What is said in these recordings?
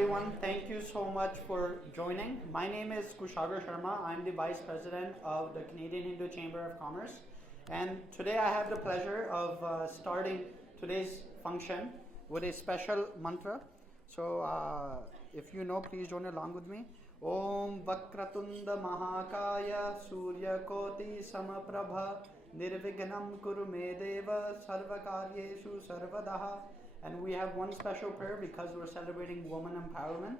everyone. Thank you so much for joining. My name is Kushagra Sharma. I'm the Vice President of the Canadian Hindu Chamber of Commerce. And today I have the pleasure of starting today's function with a special mantra. So if you know, please join along with me. Om Vakratunda Mahakaya Surya Koti Samaprabha Nirvignam Kuru Me Deva Sarvakaryeshu Sarvadaha. And we have one special prayer because we're celebrating woman empowerment.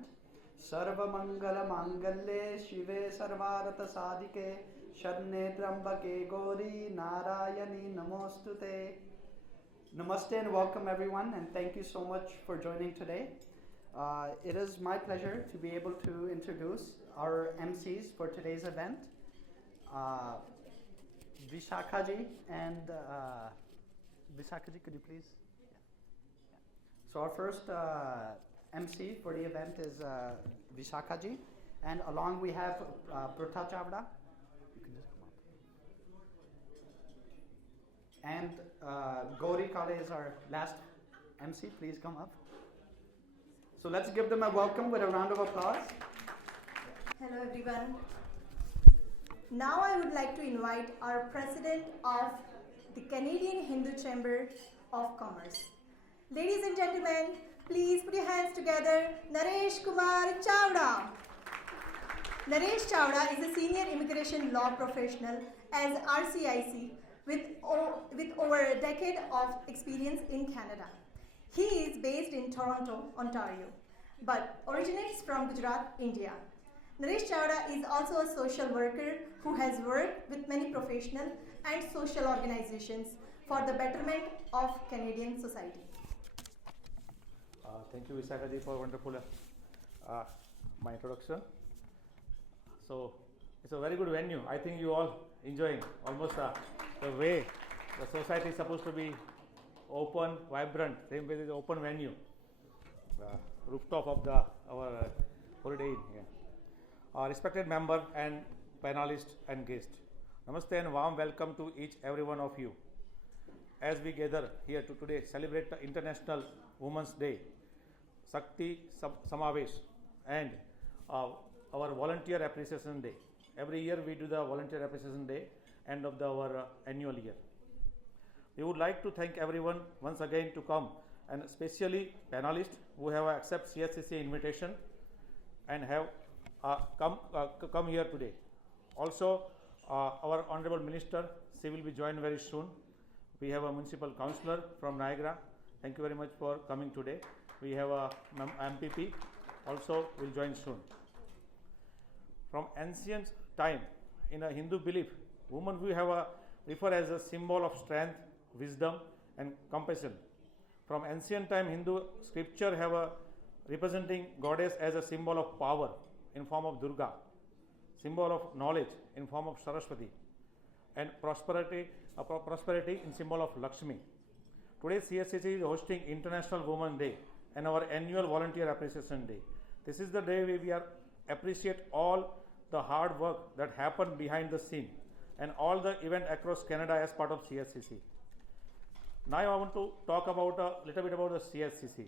Sarva Mangala Mangalle Shive Sarvarata Sadike Sharne Trambake Gori Narayani Namostute. Namaste and welcome everyone, and thank you so much for joining today. It is my pleasure to be able to introduce our MCs for today's event, Vishakhaji and Vishakhaji, could you please? So our first MC for the event is Vishakhaji, and along we have Prutha Chavda. You can just come up. And Gauri Kale is our last MC. Please come up. So let's give them a welcome with a round of applause. Hello everyone. Now I would like to invite our President of the Canadian Hindu Chamber of Commerce. Ladies and gentlemen, please put your hands together. Naresh Kumar Chavda. Naresh Chavda is a senior immigration law professional as RCIC with over a decade of experience in Canada. He is based in Toronto, Ontario, but originates from Gujarat, India. Naresh Chavda is also a social worker who has worked with many professional and social organizations for the betterment of Canadian society. Thank you, Vishakhaji, for wonderful my introduction. So it's a very good venue. I think you all enjoying almost the way the society is supposed to be open, vibrant. Same way is open venue, the rooftop of our holiday inn. Yeah. Respected member and panelist and guest, namaste and warm welcome to each every one of you. As we gather here to today celebrate the International Women's Day, Shakti Samavesh, and our Volunteer Appreciation Day. Every year we do the Volunteer Appreciation Day, end of our annual year. We would like to thank everyone once again to come, and especially panelists who have accepted CHCC invitation and have come here today. Also, our Honorable Minister, she will be joined very soon. We have a Municipal Councillor from Niagara. Thank you very much for coming today. We have a MPP also will join soon. From ancient time, in a Hindu belief, women we have refer as a symbol of strength, wisdom, and compassion. From ancient time, Hindu scripture have a representing goddess as a symbol of power in form of Durga, symbol of knowledge in form of Saraswati, and prosperity in symbol of Lakshmi. Today, CHCC is hosting International Women's Day and our annual Volunteer Appreciation Day. This is the day where we appreciate all the hard work that happened behind the scene and all the event across Canada as part of CHCC. Now I want to talk about a little bit about the CHCC.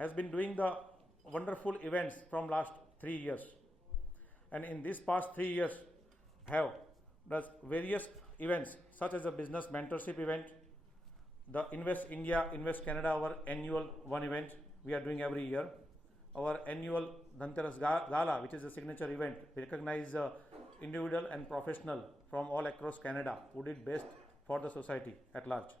Has been doing the wonderful events from last 3 years, and in these past 3 years have does various events such as a business mentorship event, the Invest India, Invest Canada, our annual one event we are doing every year. Our annual Dhanteras Gala, which is a signature event, we recognize individual and professional from all across Canada who did best for the society at large.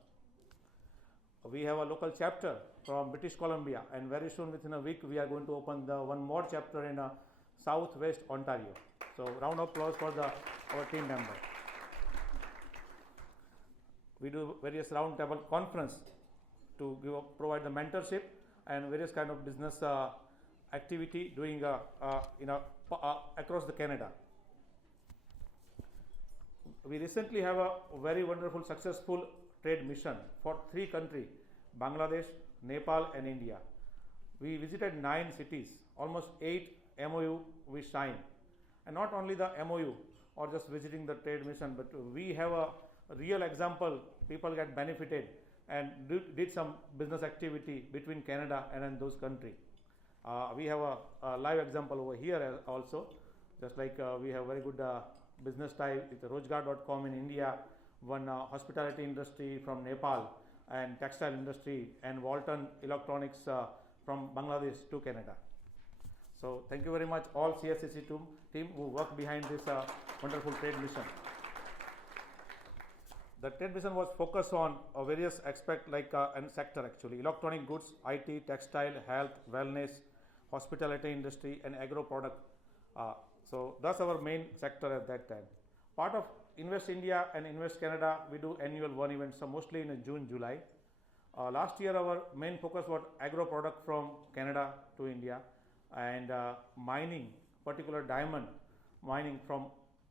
We have a local chapter from British Columbia, and very soon within a week we are going to open the one more chapter in Southwest Ontario. So round of applause for our team member. We do various round table conference to provide the mentorship and various kind of business activity doing across the Canada. We recently have a very wonderful successful trade mission for 3 countries, Bangladesh, Nepal and India. We visited 9 cities, almost 8 MOU we signed, and not only the MOU or just visiting the trade mission, but we have a real example, people get benefited and did some business activity between Canada and those countries. We have a live example over here also, just like we have very good business tie with Rojgar.com in India, one hospitality industry from Nepal, and textile industry, and Walton Electronics from Bangladesh to Canada. So thank you very much all CHCC team who work behind this wonderful trade mission. The trade mission was focused on various aspects like and sector actually, electronic goods, IT, textile, health, wellness, hospitality industry, and agro product. So that's our main sector at that time. Part of Invest India and Invest Canada, we do annual one event, so mostly in June, July. Last year our main focus was agro product from Canada to India, and mining, particular diamond mining from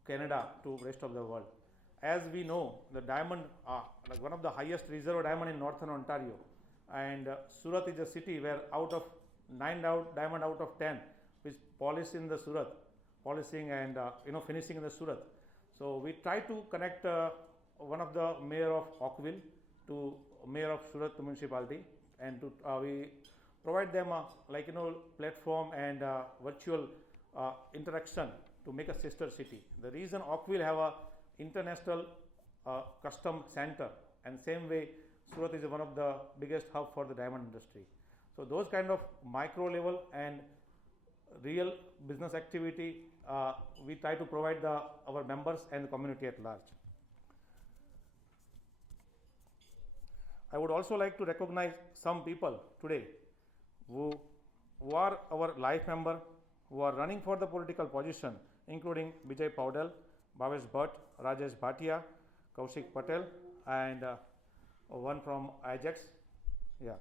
Canada to rest of the world. As we know, the diamond, like one of the highest reserve diamond in northern Ontario, and Surat is a city where out of 9 diamond out of 10 is polished in the Surat, polishing and finishing in the Surat. So we try to connect one of the mayor of Oakville to mayor of Surat municipality, and to we provide them platform and virtual interaction to make a sister city. The reason Oakville have a international custom center, and same way Surat is one of the biggest hub for the diamond industry. So those kind of micro level and real business activity we try to provide our members and the community at large. I would also like to recognize some people today who are our life member, who are running for the political position, including Vijay Paudel, Bhavesh Bhatt, Rajesh Bhatia, Kaushik Patel, and one from Ajax. Yeah.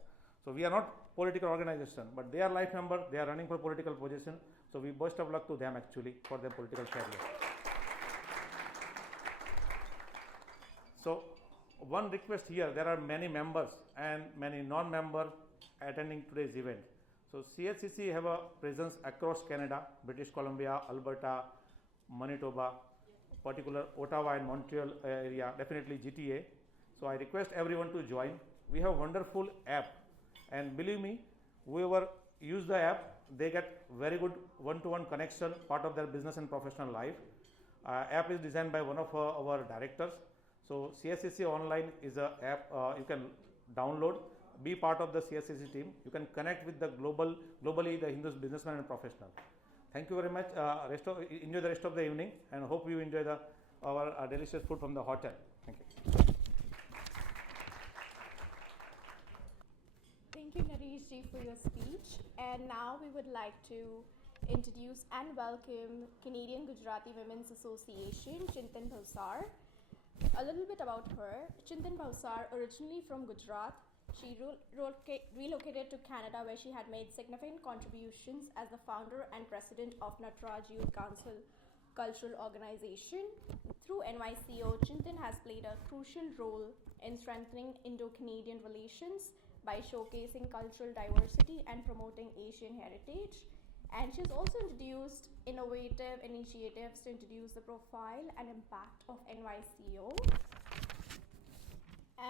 So we are not political organization, but they are life member, they are running for political position. So we best of luck to them actually for their political career. So one request here, there are many members and many non-members attending today's event. So CHCC have a presence across Canada, British Columbia, Alberta, Manitoba, particular Ottawa and Montreal area, definitely GTA. So I request everyone to join. We have wonderful app, and believe me, whoever use the app, they get very good one-to-one connection, part of their business and professional life. App is designed by one of our directors. So CHCC Online is a app you can download, be part of the CHCC team. You can connect with the globally the Hindu businessman and professional. Thank you very much. Enjoy the rest of the evening, and hope you enjoy our delicious food from the hotel. Thank you. Thank you, Naresh ji, for your speech. And now we would like to introduce and welcome Canadian Gujarati Women's Association, Chintan Bhavsar. A little bit about her. Chintan Bhavsar, originally from Gujarat, she relocated to Canada, where she had made significant contributions as the founder and president of Nataraj Youth Council cultural organization. Through NYCO, Chintan has played a crucial role in strengthening Indo-Canadian relations by showcasing cultural diversity and promoting Asian heritage. And she's also introduced innovative initiatives to introduce the profile and impact of NYCO.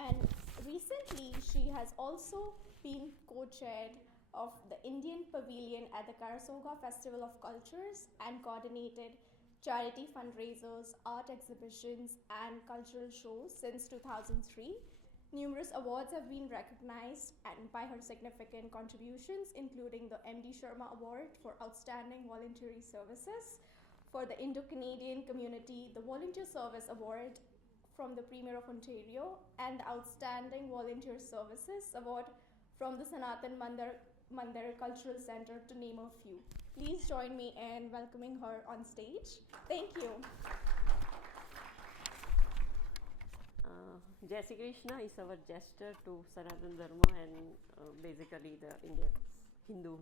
And recently, she has also been co-chaired of the Indian Pavilion at the Karasoga Festival of Cultures and coordinated charity fundraisers, art exhibitions, and cultural shows since 2003. Numerous awards have been recognized and by her significant contributions, including the MD Sharma Award for Outstanding Voluntary Services for the Indo-Canadian Community, the Volunteer Service Award from the Premier of Ontario, and Outstanding Volunteer Services Award from the Sanatan Mandir Cultural Center, to name a few. Please join me in welcoming her on stage. Thank you. Jai Shri Krishna is our gesture to Sanatan Dharma and basically the Indian Hindu.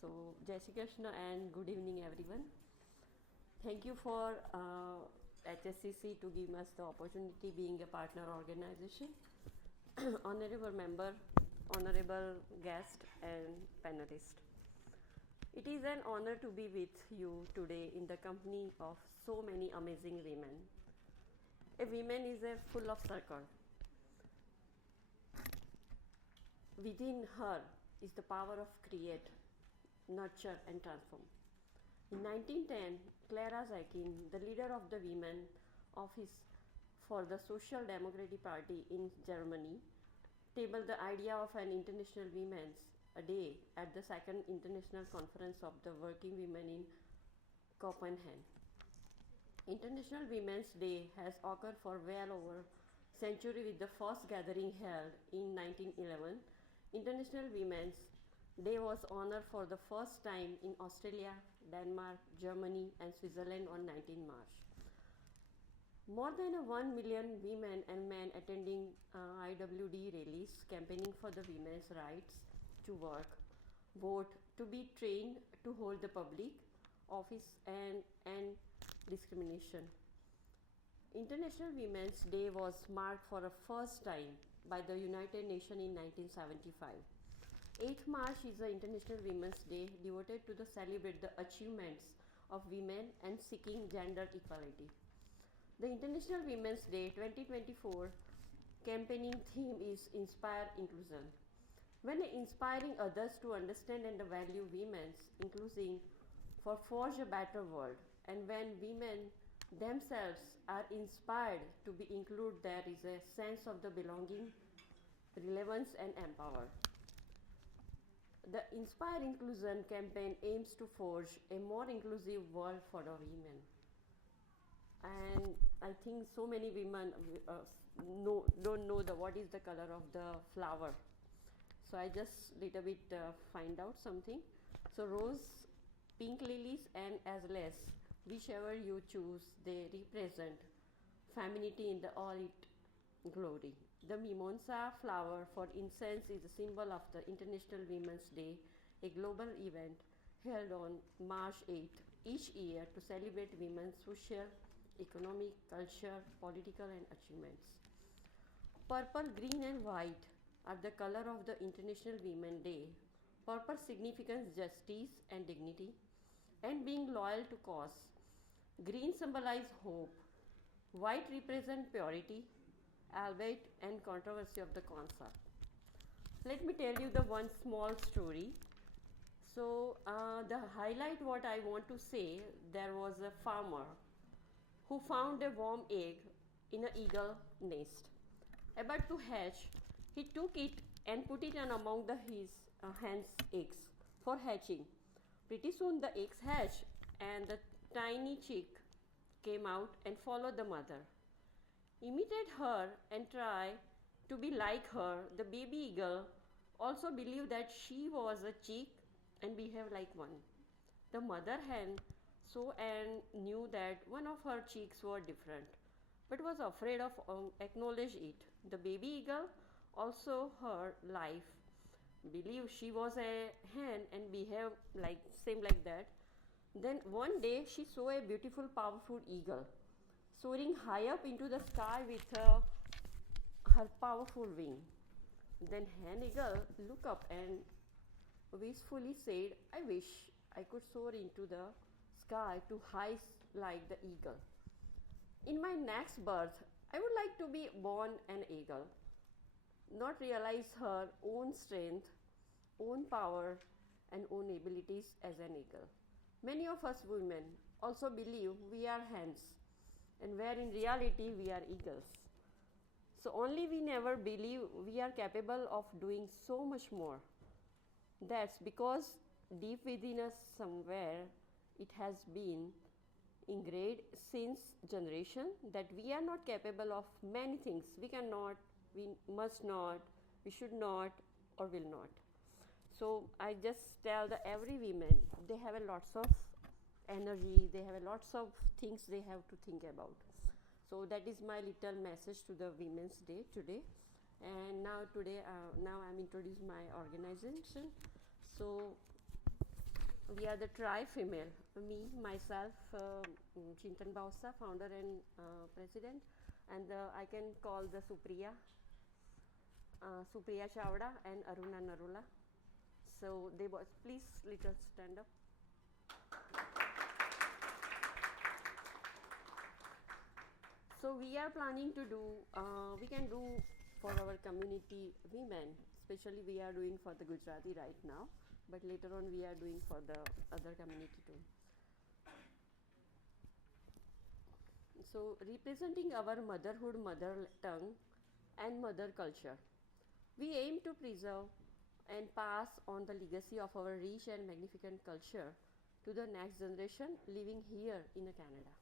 So Jai Shri Krishna and good evening everyone. Thank you for HSCC to give us the opportunity being a partner organization. Honorable member, honorable guest and panelist. It is an honor to be with you today in the company of so many amazing women. A woman is a full of circle. Within her, is the power of create, nurture, and transform. In 1910, Clara Zetkin, the leader of the Women Office for the Social Democratic Party in Germany, tabled the idea of an International Women's Day at the Second International Conference of the Working Women in Copenhagen. International Women's Day has occurred for well over a century, with the first gathering held in 1911. International Women's Day was honored for the first time in Australia, Denmark, Germany, and Switzerland on 19 March. More than 1 million women and men attending IWD rallies campaigning for the women's rights to work, vote, to be trained, to hold the public office, and discrimination. International Women's Day was marked for the first time by the United Nations in 1975. 8th March is the International Women's Day, devoted to celebrate the achievements of women and seeking gender equality. The International Women's Day 2024 campaigning theme is Inspire Inclusion. When inspiring others to understand and value women's inclusion for forge a better world, and when women themselves are inspired to be included, there is a sense of the belonging, relevance, and empower. The Inspire Inclusion campaign aims to forge a more inclusive world for the women. And I think so many women don't know what is the color of the flower. So I just little bit find out something. So rose, pink lilies, and azaleas, whichever you choose, they represent femininity in all its glory. The mimosa flower for incense is a symbol of the International Women's Day, a global event held on March 8th each year to celebrate women's social, economic, culture, political, and achievements. Purple, green, and white are the color of the International Women's Day. Purple signifies justice and dignity, and being loyal to cause. Green symbolizes hope. White represents purity, albeit and controversy of the concept. Let me tell you the one small story. So the highlight what I want to say, there was a farmer who found a warm egg in an eagle nest. About to hatch, he took it and put it in among his hen's eggs for hatching. Pretty soon the eggs hatched and the tiny chick came out and followed the mother. Imitate her and try to be like her. The baby eagle also believed that she was a chick and behaved like one. The mother hen saw and knew that one of her chicks were different, but was afraid of acknowledge it. The baby eagle also her life believed she was a hen and behaved like same like that. Then one day she saw a beautiful, powerful eagle soaring high up into the sky with her powerful wing. Then hen eagle looked up and wistfully said, "I wish I could soar into the sky to high like the eagle. In my next birth, I would like to be born an eagle." Not realize her own strength, own power, and own abilities as an eagle. Many of us women also believe we are hens, and where in reality we are eagles. So only we never believe we are capable of doing so much more. That's because deep within us somewhere it has been ingrained since generation that we are not capable of many things. We cannot, we must not, we should not, or will not. So I just tell the every woman, they have a lots of energy, they have a lots of things they have to think about. So that is my little message to the Women's Day today. And now I'm introducing my organization. So we are the Tri-Female, me, myself, Chintan Bausa, founder and president, and I can call the Supriya Chavda and Aruna Narula. So they was, please little stand up. So we are planning to do, we can do for our community women, especially we are doing for the Gujarati right now, but later on we are doing for the other community too. So representing our motherhood, mother tongue and mother culture, we aim to preserve and pass on the legacy of our rich and magnificent culture to the next generation living here in Canada.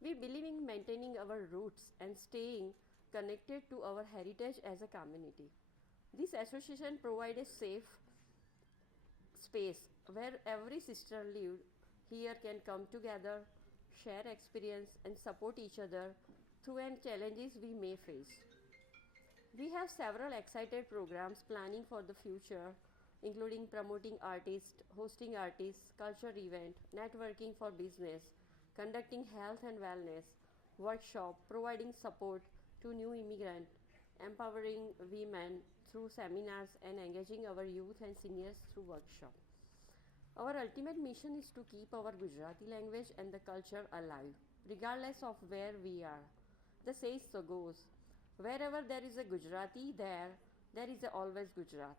We believe in maintaining our roots and staying connected to our heritage as a community. This association provides a safe space where every sister lived here can come together, share experience, and support each other through any challenges we may face. We have several excited programs planning for the future, including promoting artists, hosting artists, culture event, networking for business, conducting health and wellness workshop, providing support to new immigrants, empowering women through seminars, and engaging our youth and seniors through workshops. Our ultimate mission is to keep our Gujarati language and the culture alive, regardless of where we are. The saying so goes, wherever there is a Gujarati, there is always Gujarat.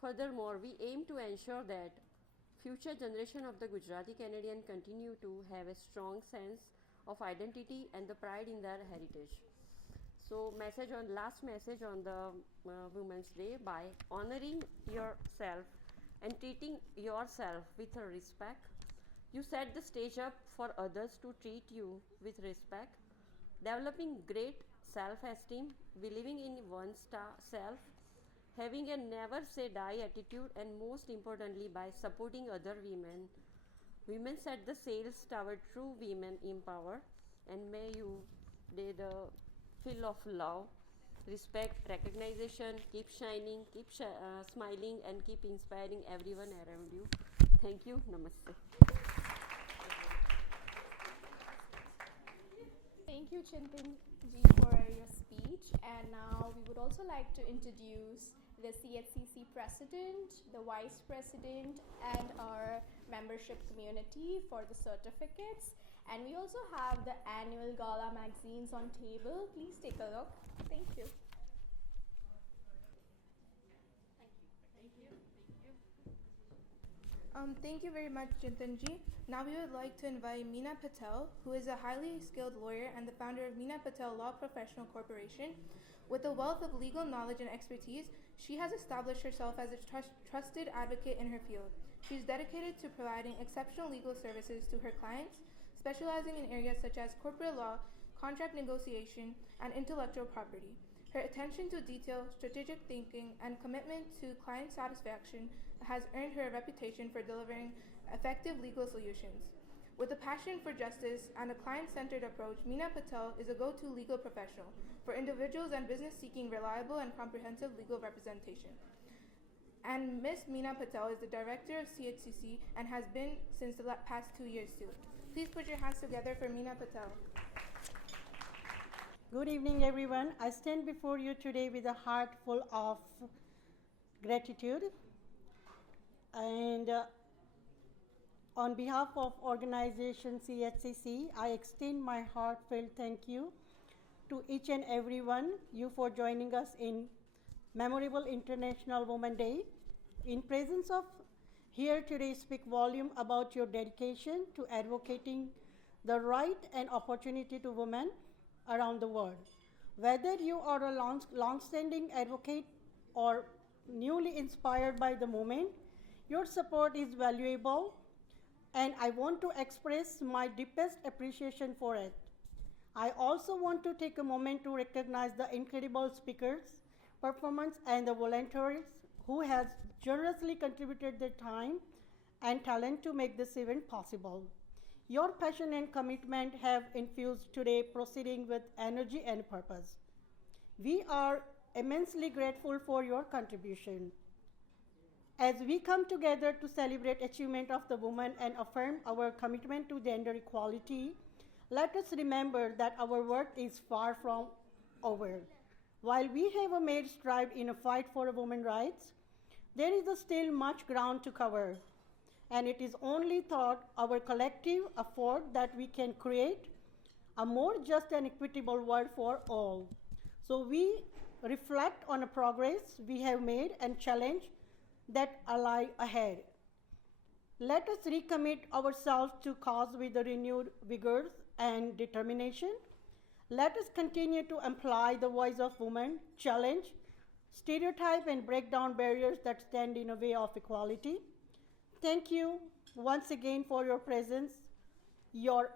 Furthermore, we aim to ensure that future generation of the Gujarati Canadian continue to have a strong sense of identity and the pride in their heritage. So last message on the Women's Day: by honoring yourself and treating yourself with respect, you set the stage up for others to treat you with respect. Developing great self-esteem, believing in oneself, having a never say die attitude, and most importantly by supporting other women. Women set the sails toward true women empower, and may you day the fill of love, respect, recognition, keep shining, keep smiling, and keep inspiring everyone around you. Thank you. Namaste. Thank you, Chintan ji, for your speech. And now we would also like to introduce the CHCC president, the vice president, and our membership community for the certificates. And we also have the annual gala magazines on table. Please take a look. Thank you. Thank you very much, Chintanji. Now we would like to invite Meena Patel, who is a highly skilled lawyer and the founder of Meena Patel Law Professional Corporation. With a wealth of legal knowledge and expertise, she has established herself as a trusted advocate in her field. She is dedicated to providing exceptional legal services to her clients, specializing in areas such as corporate law, contract negotiation, and intellectual property. Her attention to detail, strategic thinking, and commitment to client satisfaction has earned her a reputation for delivering effective legal solutions. With a passion for justice and a client-centered approach, Meena Patel is a go-to legal professional for individuals and business seeking reliable and comprehensive legal representation. And Ms. Meena Patel is the director of CHCC and has been since the past 2 years too. Please put your hands together for Meena Patel. Good evening, everyone. I stand before you today with a heart full of gratitude. And on behalf of organization CHCC, I extend my heartfelt thank you to each and every one you for joining us in memorable International Women's Day. In presence of here today speak volume about your dedication to advocating the right and opportunity to women around the world. Whether you are a long-standing advocate or newly inspired by the movement, your support is valuable, and I want to express my deepest appreciation for it. I also want to take a moment to recognize the incredible speakers, performance, and the volunteers who has generously contributed their time and talent to make this event possible. Your passion and commitment have infused today proceeding with energy and purpose. We are immensely grateful for your contribution. As we come together to celebrate achievement of the woman and affirm our commitment to gender equality, let us remember that our work is far from over. While we have made strides in a fight for women's rights, there is still much ground to cover. And it is only through our collective effort that we can create a more just and equitable world for all. So we reflect on the progress we have made and challenge that lie ahead. Let us recommit ourselves to cause with a renewed vigor and determination. Let us continue to amplify the voice of women, challenge, stereotype, and break down barriers that stand in the way of equality. Thank you once again for your presence, your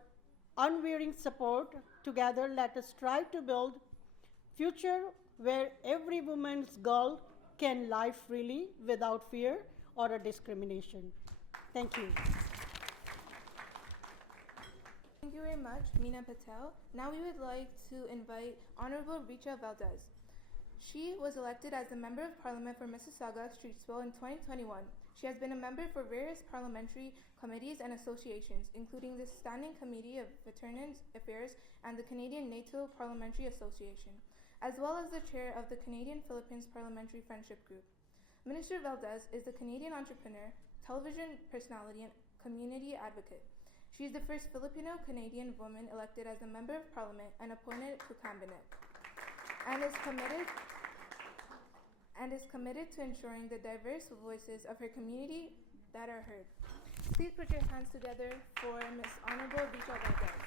unwavering support. Together, let us strive to build future where every woman's girl can live freely without fear or a discrimination. Thank you. Thank you very much, Meena Patel. Now we would like to invite Honorable Richa Valdez. She was elected as the Member of Parliament for Mississauga-Streetsville in 2021. She has been a member for various parliamentary committees and associations, including the Standing Committee of Veterans Affairs and the Canadian NATO Parliamentary Association, as well as the chair of the Canadian-Philippines Parliamentary Friendship Group. Minister Valdez is a Canadian entrepreneur, television personality, and community advocate. She is the first Filipino-Canadian woman elected as a Member of Parliament and appointed to Cabinet, and is committed to ensuring the diverse voices of her community that are heard. Please put your hands together for Ms. Honorable Richa Valdez.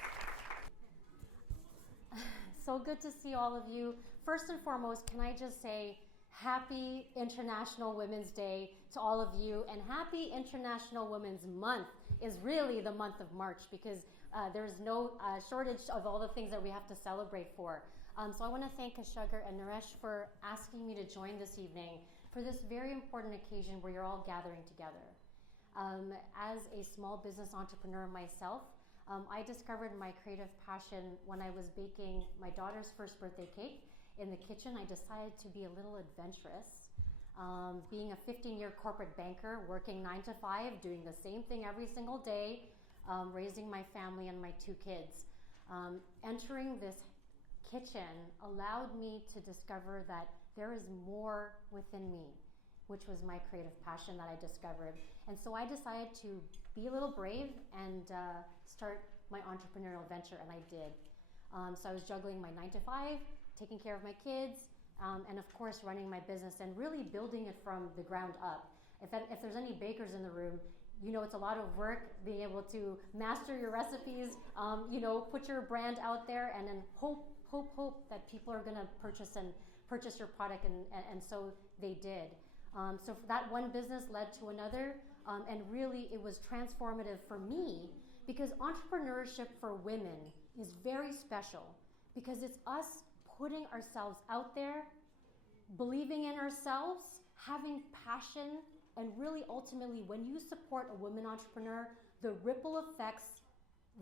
So good to see all of you. First and foremost, can I just say Happy International Women's Day to all of you, and Happy International Women's Month is really the month of March, because there's no shortage of all the things that we have to celebrate for. So I want to thank Kashagar and Naresh for asking me to join this evening for this very important occasion where you're all gathering together. As a small business entrepreneur myself, I discovered my creative passion when I was baking my daughter's first birthday cake in the kitchen. I decided to be a little adventurous. Being a 15-year corporate banker, working 9 to 5, doing the same thing every single day, raising my family and my 2 kids. Entering this kitchen allowed me to discover that there is more within me, which was my creative passion that I discovered. And so I decided to be a little brave and start my entrepreneurial venture, and I did. So I was juggling my 9 to 5, taking care of my kids, and of course running my business and really building it from the ground up. If there's any bakers in the room, you know it's a lot of work being able to master your recipes, put your brand out there, and then hope that people are going to purchase your product, and so they did. So that one business led to another, and really it was transformative for me, because entrepreneurship for women is very special, because it's us putting ourselves out there, believing in ourselves, having passion, and really ultimately when you support a woman entrepreneur, the ripple effects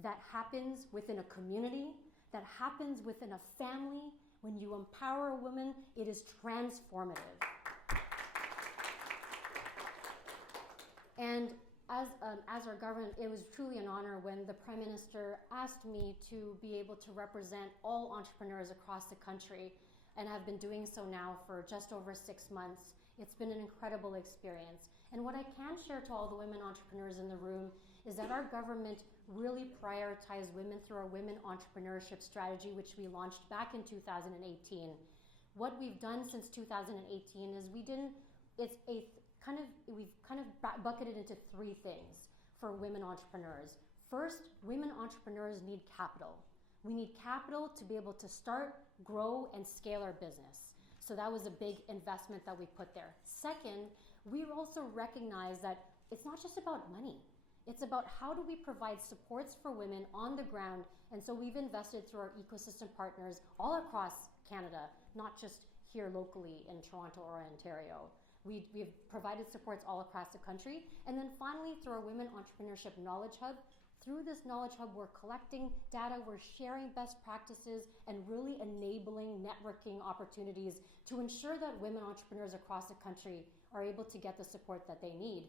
that happens within a community, that happens within a family, when you empower a woman, it is transformative. And as our government, it was truly an honor when the Prime Minister asked me to be able to represent all entrepreneurs across the country, and I've been doing so now for just over 6 months. It's been an incredible experience. And what I can share to all the women entrepreneurs in the room is that our government really prioritized women through our women entrepreneurship strategy, which we launched back in 2018. What we've done since 2018 is we've kind of bucketed into 3 things for women entrepreneurs. First, women entrepreneurs need capital. We need capital to be able to start, grow, and scale our business. So that was a big investment that we put there. Second, we also recognize that it's not just about money. It's about how do we provide supports for women on the ground, and so we've invested through our ecosystem partners all across Canada, not just here locally in Toronto or Ontario. We've provided supports all across the country. And then finally, through our Women Entrepreneurship Knowledge Hub, through this Knowledge Hub, we're collecting data, we're sharing best practices, and really enabling networking opportunities to ensure that women entrepreneurs across the country are able to get the support that they need.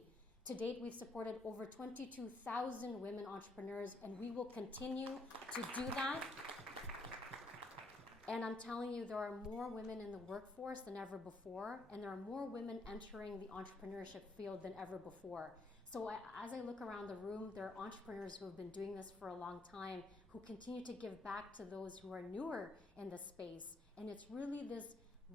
To date, we've supported over 22,000 women entrepreneurs, and we will continue to do that. And I'm telling you, there are more women in the workforce than ever before, and there are more women entering the entrepreneurship field than ever before. So as I look around the room, there are entrepreneurs who have been doing this for a long time, who continue to give back to those who are newer in the space. And it's really this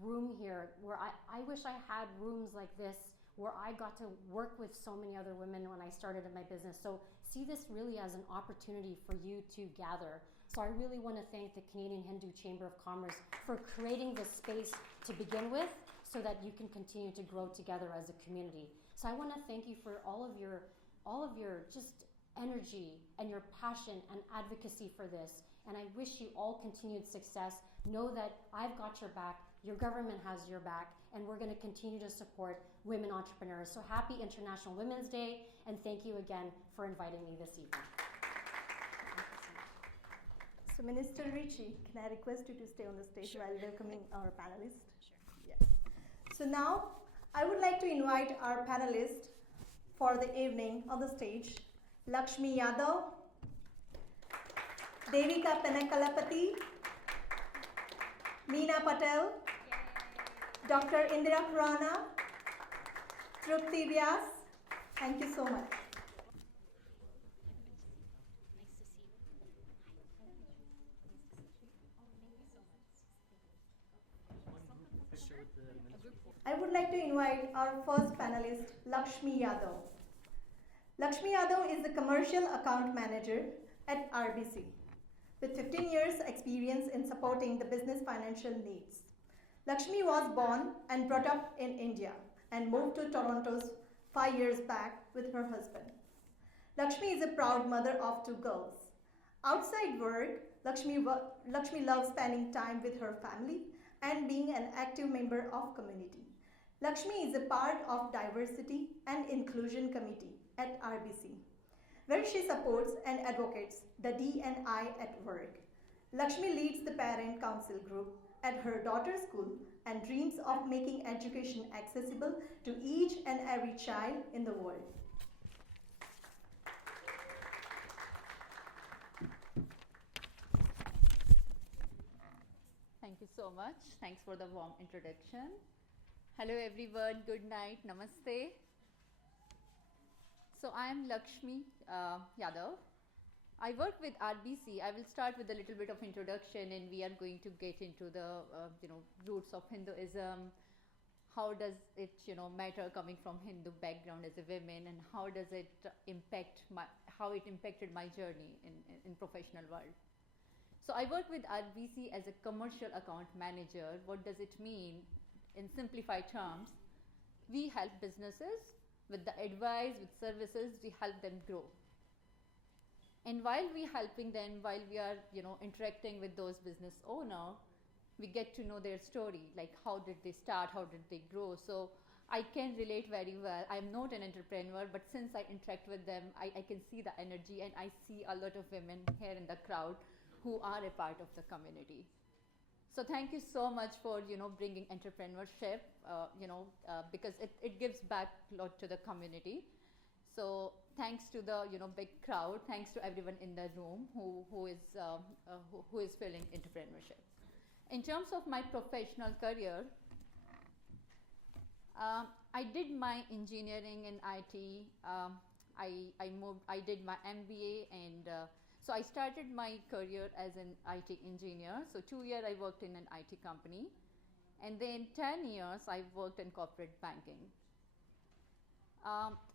room here where I wish I had rooms like this where I got to work with so many other women when I started in my business. So see this really as an opportunity for you to gather. So I really want to thank the Canadian Hindu Chamber of Commerce for creating this space to begin with so that you can continue to grow together as a community. So I want to thank you for all of your just energy and your passion and advocacy for this. And I wish you all continued success. Know that I've got your back, your government has your back, and we're going to continue to support women entrepreneurs. So happy International Women's Day, and thank you again for inviting me this evening. So Minister Ritchie, can I request you to stay on the stage while welcoming our panelists? Sure. Yes. So now I would like to invite our panelists for the evening on the stage. Lakshmi Yadav, Devika Penakalapati, Meena Patel, Dr. Indira Khurana, Trupti Vyas. Thank you so much. I would like to invite our first panelist, Lakshmi Yadav. Lakshmi Yadav is the Commercial Account Manager at RBC, with 15 years experience in supporting the business financial needs. Lakshmi was born and brought up in India and moved to Toronto 5 years back with her husband. Lakshmi is a proud mother of 2 girls. Outside work, Lakshmi loves spending time with her family and being an active member of community. Lakshmi is a part of Diversity and Inclusion Committee at RBC, where she supports and advocates the D&I at work. Lakshmi leads the Parent Council group at her daughter's school and dreams of making education accessible to each and every child in the world. Thank you so much. Thanks for the warm introduction. Hello everyone, good night, namaste. So I am Lakshmi Yadav. I work with RBC. I will start with a little bit of introduction and we are going to get into the roots of Hinduism. How does it matter coming from Hindu background as a woman, and how does it how it impacted my journey in professional world. So I work with RBC as a commercial account manager. What does it mean? In simplified terms, we help businesses with the advice, with services, we help them grow. And while we are helping them, while we are interacting with those business owners, we get to know their story, like how did they start, how did they grow. So I can relate very well. I'm not an entrepreneur, but since I interact with them, I can see the energy, and I see a lot of women here in the crowd who are a part of the community. So thank you so much for bringing entrepreneurship, because it gives back a lot to the community. So thanks to the big crowd, thanks to everyone in the room who is feeling entrepreneurship. In terms of my professional career, I did my engineering in IT. I did my MBA, and so I started my career as an IT engineer. So 2 years I worked in an IT company, and then 10 years I worked in corporate banking.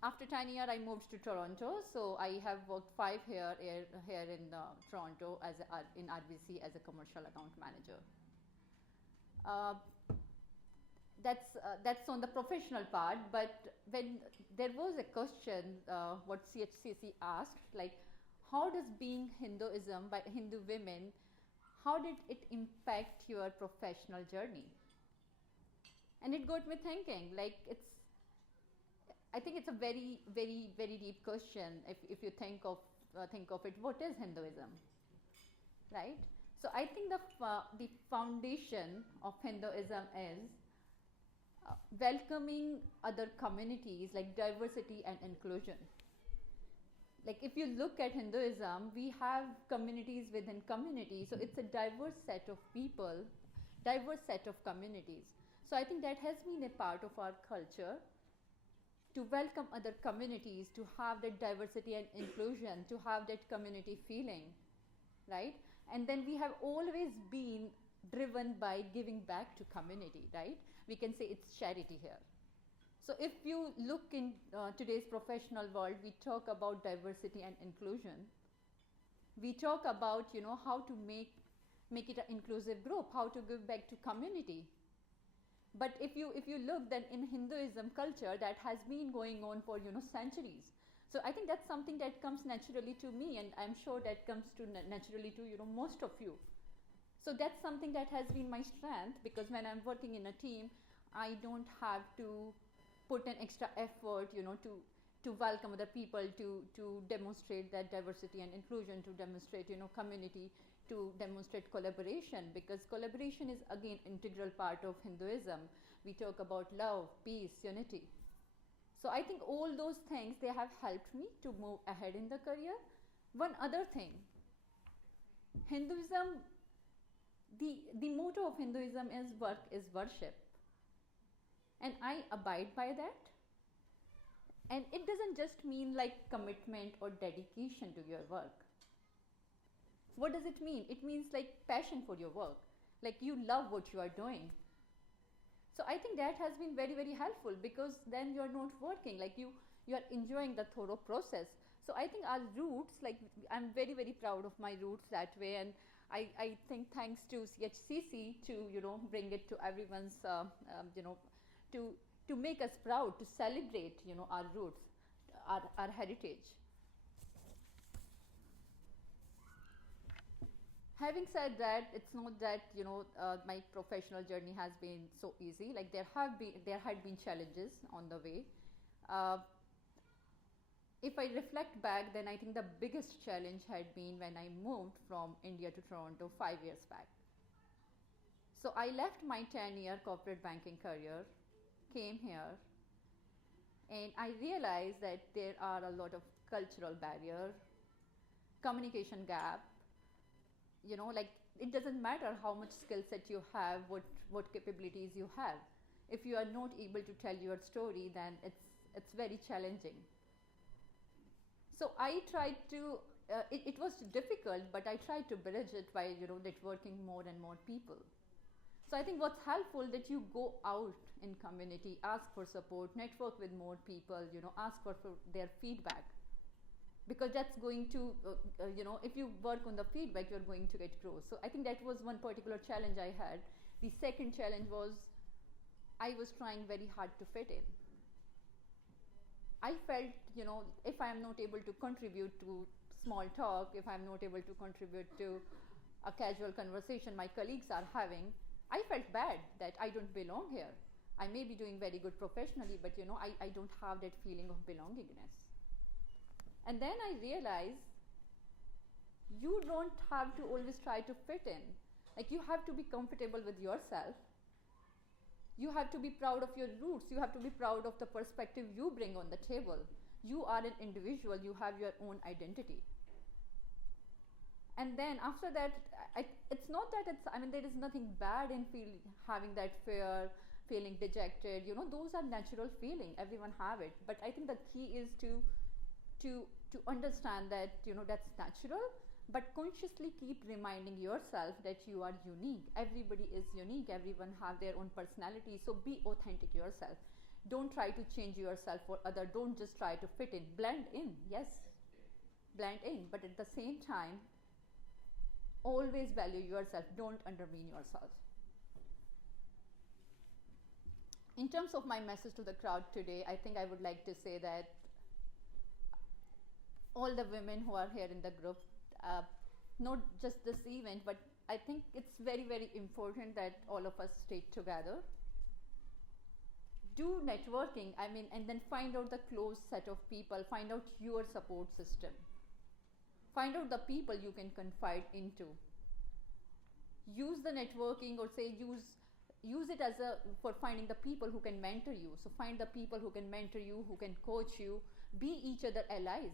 After 10 years I moved to Toronto, so I have worked 5 years here in Toronto in RBC as a commercial account manager. That's on the professional part, but when there was a question what CHCC asked, like, how does being Hinduism by Hindu women, how did it impact your professional journey? And it got me thinking, like, I think it's a very, very, very deep question if you think of it, what is Hinduism, right? So I think the foundation of Hinduism is welcoming other communities, like diversity and inclusion. Like if you look at Hinduism, we have communities within communities, so it's a diverse set of people, diverse set of communities. So I think that has been a part of our culture, to welcome other communities, to have that diversity and inclusion, to have that community feeling, right? And then we have always been driven by giving back to community, right? We can say it's charity here. So if you look in today's professional world, we talk about diversity and inclusion. We talk about, how to make it an inclusive group, how to give back to community. But if you look, then in Hinduism culture, that has been going on for centuries. So I think that's something that comes naturally to me, and I'm sure that comes to naturally to most of you. So that's something that has been my strength, because when I'm working in a team, I don't have to put an extra effort, to welcome other people, to demonstrate that diversity and inclusion, to demonstrate community, to demonstrate collaboration, because collaboration is again integral part of Hinduism. We talk about love, peace, unity. So I think all those things, they have helped me to move ahead in the career. One other thing, Hinduism, the motto of Hinduism is work is worship, and I abide by that. And it doesn't just mean like commitment or dedication to your work. What does it mean? It means like passion for your work, like you love what you are doing. So I think that has been very, very helpful, because then you're not working, like you are enjoying the thorough process. So I think our roots, like I'm very, very proud of my roots that way, and I think thanks to CHCC to bring it to everyone's to make us proud, to celebrate our roots, our heritage. Having said that, it's not that my professional journey has been so easy. Like there had been challenges on the way. If I reflect back, then I think the biggest challenge had been when I moved from India to Toronto 5 years back. So I left my 10-year corporate banking career, came here, and I realized that there are a lot of cultural barrier, communication gap. Like it doesn't matter how much skill set you have, what capabilities you have. If you are not able to tell your story, then it's very challenging. So I tried to, it was difficult, but I tried to bridge it by networking more and more people. So I think what's helpful that you go out in community, ask for support, network with more people, ask for their feedback. Because that's going to, if you work on the feedback, you're going to get growth. So I think that was one particular challenge I had. The second challenge was I was trying very hard to fit in. I felt, if I'm not able to contribute to small talk, if I'm not able to contribute to a casual conversation my colleagues are having, I felt bad that I don't belong here. I may be doing very good professionally, but I don't have that feeling of belongingness. And then I realized you don't have to always try to fit in. Like you have to be comfortable with yourself. You have to be proud of your roots. You have to be proud of the perspective you bring on the table. You are an individual. You have your own identity. And then after that, it's not that there is nothing bad in having that fear, feeling dejected. Those are natural feelings. Everyone have it. But I think the key is to understand that that's natural, but consciously keep reminding yourself that you are unique. Everybody is unique. Everyone have their own personality. So be authentic yourself. Don't try to change yourself for other. Don't just try to fit in. Blend in. Yes, blend in. But at the same time, always value yourself. Don't undermine yourself. In terms of my message to the crowd today, I think I would like to say that all the women who are here in the group, not just this event, but I think it's very, very important that all of us stay together. Do networking, and then find out the close set of people, find out your support system. Find out the people you can confide into. Use the networking, or say use it as for finding the people who can mentor you. So find the people who can mentor you, who can coach you, be each other allies.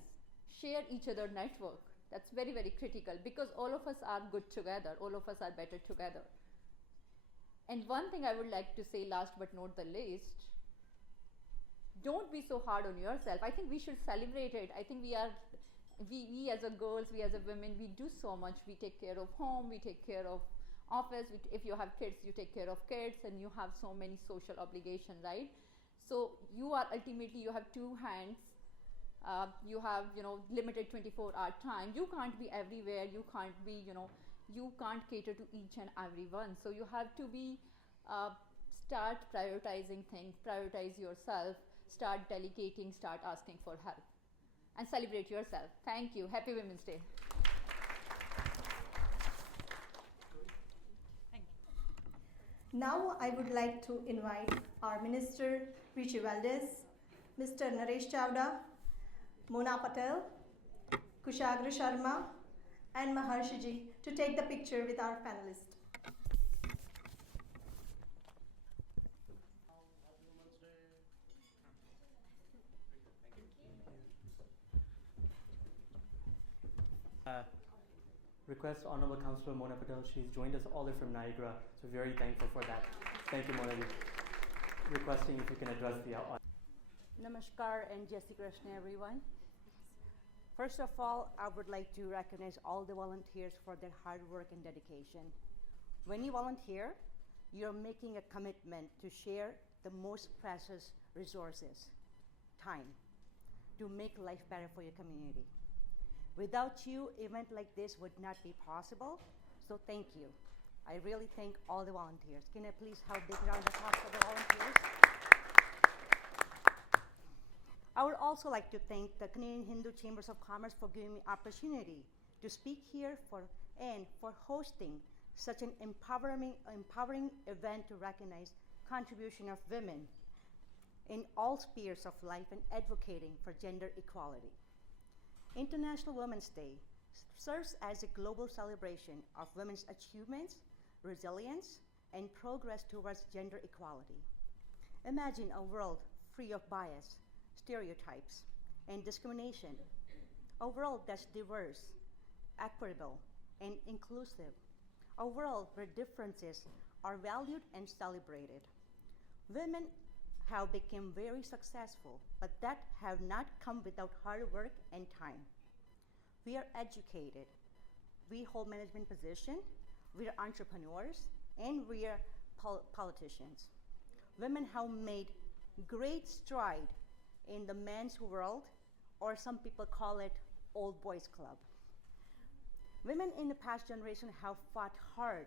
Share each other network. That's very, very critical, because all of us are good together. All of us are better together. And one thing I would like to say last but not the least, don't be so hard on yourself. I think we should celebrate it. I think we as a girls, we as a women, we do so much. We take care of home, we take care of office, if you have kids, you take care of kids, and you have so many social obligations, right? So you are ultimately, you have two hands, you have, limited 24-hour time. You can't be everywhere. You can't be, you can't cater to each and every one. So you have to be, start prioritizing things, prioritize yourself, start delegating, start asking for help, and celebrate yourself. Thank you. Happy Women's Day. Now I would like to invite our Minister Rishi Valdez, Mr. Naresh Chawda, Mona Patel, Kushagra Sharma, and Maharshiji to take the picture with our panelists. Request Honorable Councillor Mona Patel. She's joined us all the way from Niagara, so very thankful for that. Thank you, Mona. Requesting if you can address the audience. Namaskar and Jai Shri Krishna, everyone. First of all, I would like to recognize all the volunteers for their hard work and dedication. When you volunteer, you're making a commitment to share the most precious resources, time, to make life better for your community. Without you, event like this would not be possible, so thank you. I really thank all the volunteers. Can I please have a big round of applause for the volunteers? I would also like to thank the Canadian Hindu Chambers of Commerce for giving me opportunity to speak here and for hosting such an empowering event to recognize contribution of women in all spheres of life and advocating for gender equality. International Women's Day serves as a global celebration of women's achievements, resilience, and progress towards gender equality. Imagine a world free of bias, stereotypes, and discrimination. A world that's diverse, equitable, and inclusive. A world where differences are valued and celebrated. Women have become very successful, but that have not come without hard work and time. We are educated, we hold management positions, we are entrepreneurs, and we are politicians. Women have made great stride in the men's world, or some people call it old boys club. Women in the past generation have fought hard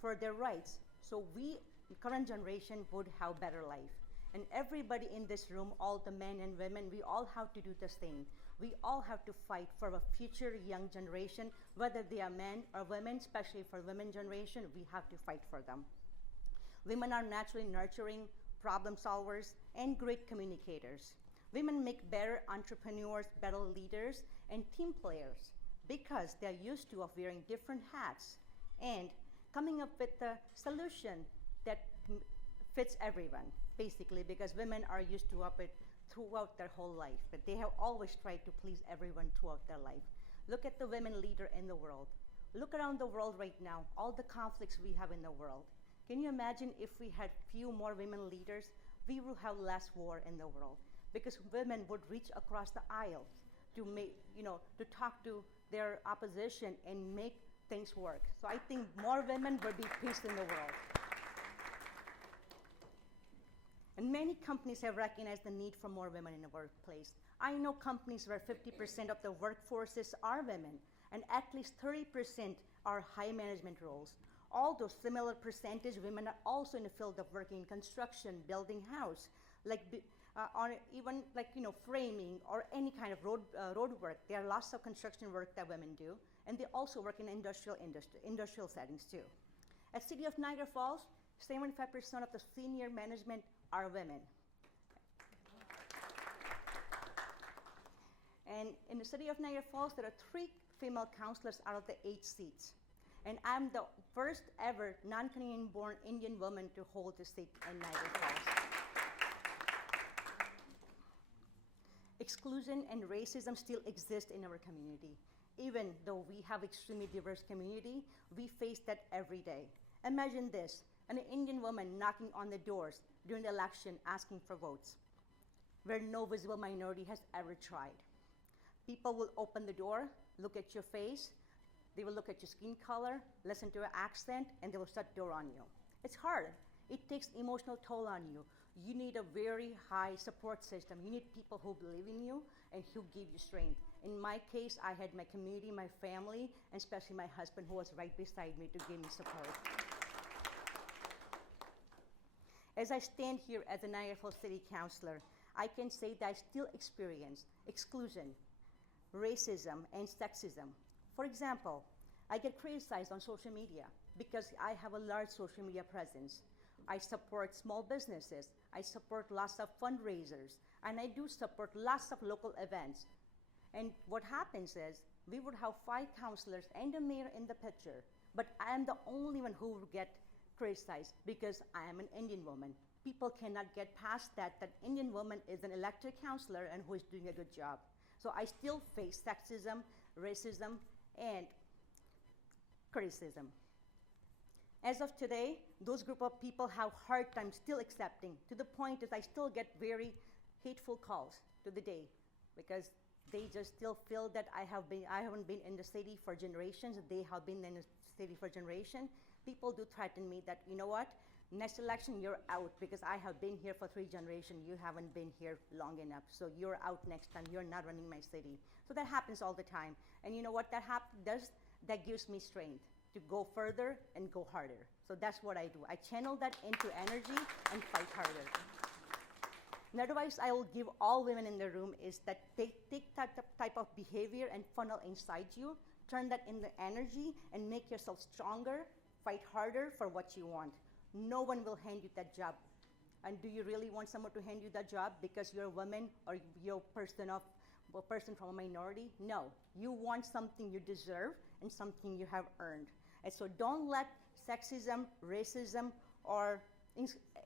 for their rights, so we, the current generation, would have better life. And everybody in this room, all the men and women, we all have to do the same. We all have to fight for a future young generation, whether they are men or women, especially for women generation, we have to fight for them. Women are naturally nurturing, problem solvers, and great communicators. Women make better entrepreneurs, better leaders, and team players because they're used to wearing different hats and coming up with a solution that fits everyone, basically, because women are used to it throughout their whole life, but they have always tried to please everyone throughout their life. Look at the women leader in the world. Look around the world right now, all the conflicts we have in the world. Can you imagine if we had few more women leaders? We will have less war in the world because women would reach across the aisles to make, to talk to their opposition and make things work. So I think more women would be peace in the world. And many companies have recognized the need for more women in the workplace. I know companies where 50% of the workforces are women, and at least 30% are high management roles. Although similar percentage women are also in the field of working in construction, building house, or even framing or any kind of road work. There are lots of construction work that women do, and they also work in industrial settings too. At City of Niagara Falls, 75% of the senior management are women. And in the City of Niagara Falls, there are 3 female councillors out of the 8 seats. And I'm the first ever non-Canadian born Indian woman to hold the seat in Niagara Falls. Exclusion and racism still exist in our community. Even though we have extremely diverse community, we face that every day. Imagine this, an Indian woman knocking on the doors during the election asking for votes, where no visible minority has ever tried. People will open the door, look at your face, They will look at your skin color, listen to your accent, and they will shut door on you. It's hard. It takes emotional toll on you. You need a very high support system. You need people who believe in you and who give you strength. In my case, I had my community, my family, and especially my husband who was right beside me to give me support. As I stand here as a Niagara Falls City Councilor, I can say that I still experience exclusion, racism, and sexism. For example, I get criticized on social media because I have a large social media presence. I support small businesses, I support lots of fundraisers, and I do support lots of local events. And what happens is, we would have 5 councilors and the mayor in the picture, but I am the only one who would get criticized because I am an Indian woman. People cannot get past that Indian woman is an elected councilor and who is doing a good job. So I still face sexism, racism, and criticism. As of today, those group of people have hard time still accepting, to the point that I still get very hateful calls to the day because they just still feel that I haven't been in the city for generations, they have been in the city for generations. People do threaten me that, you know what, next election you're out because I have been here for 3 generations, you haven't been here long enough, so you're out next time, you're not running my city. So that happens all the time. And you know what that does? That gives me strength to go further and go harder. So that's what I do. I channel that into energy and fight harder. And advice I will give all women in the room is that they take that type of behavior and funnel inside you, turn that into energy, and make yourself stronger, fight harder for what you want. No one will hand you that job. And do you really want someone to hand you that job because you're a woman or you're a person from a minority? No. You want something you deserve and something you have earned. And so don't let sexism, racism, or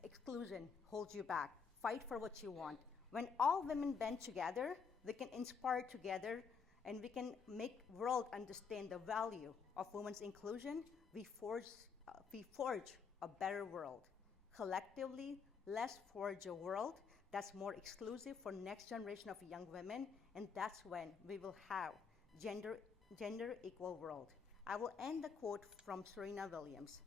exclusion hold you back. Fight for what you want. When all women band together, they can inspire together, and we can make world understand the value of women's inclusion. We forge a better world. Collectively, let's forge a world that's more exclusive for next generation of young women, and that's when we will have gender equal world. I will end the quote from Serena Williams.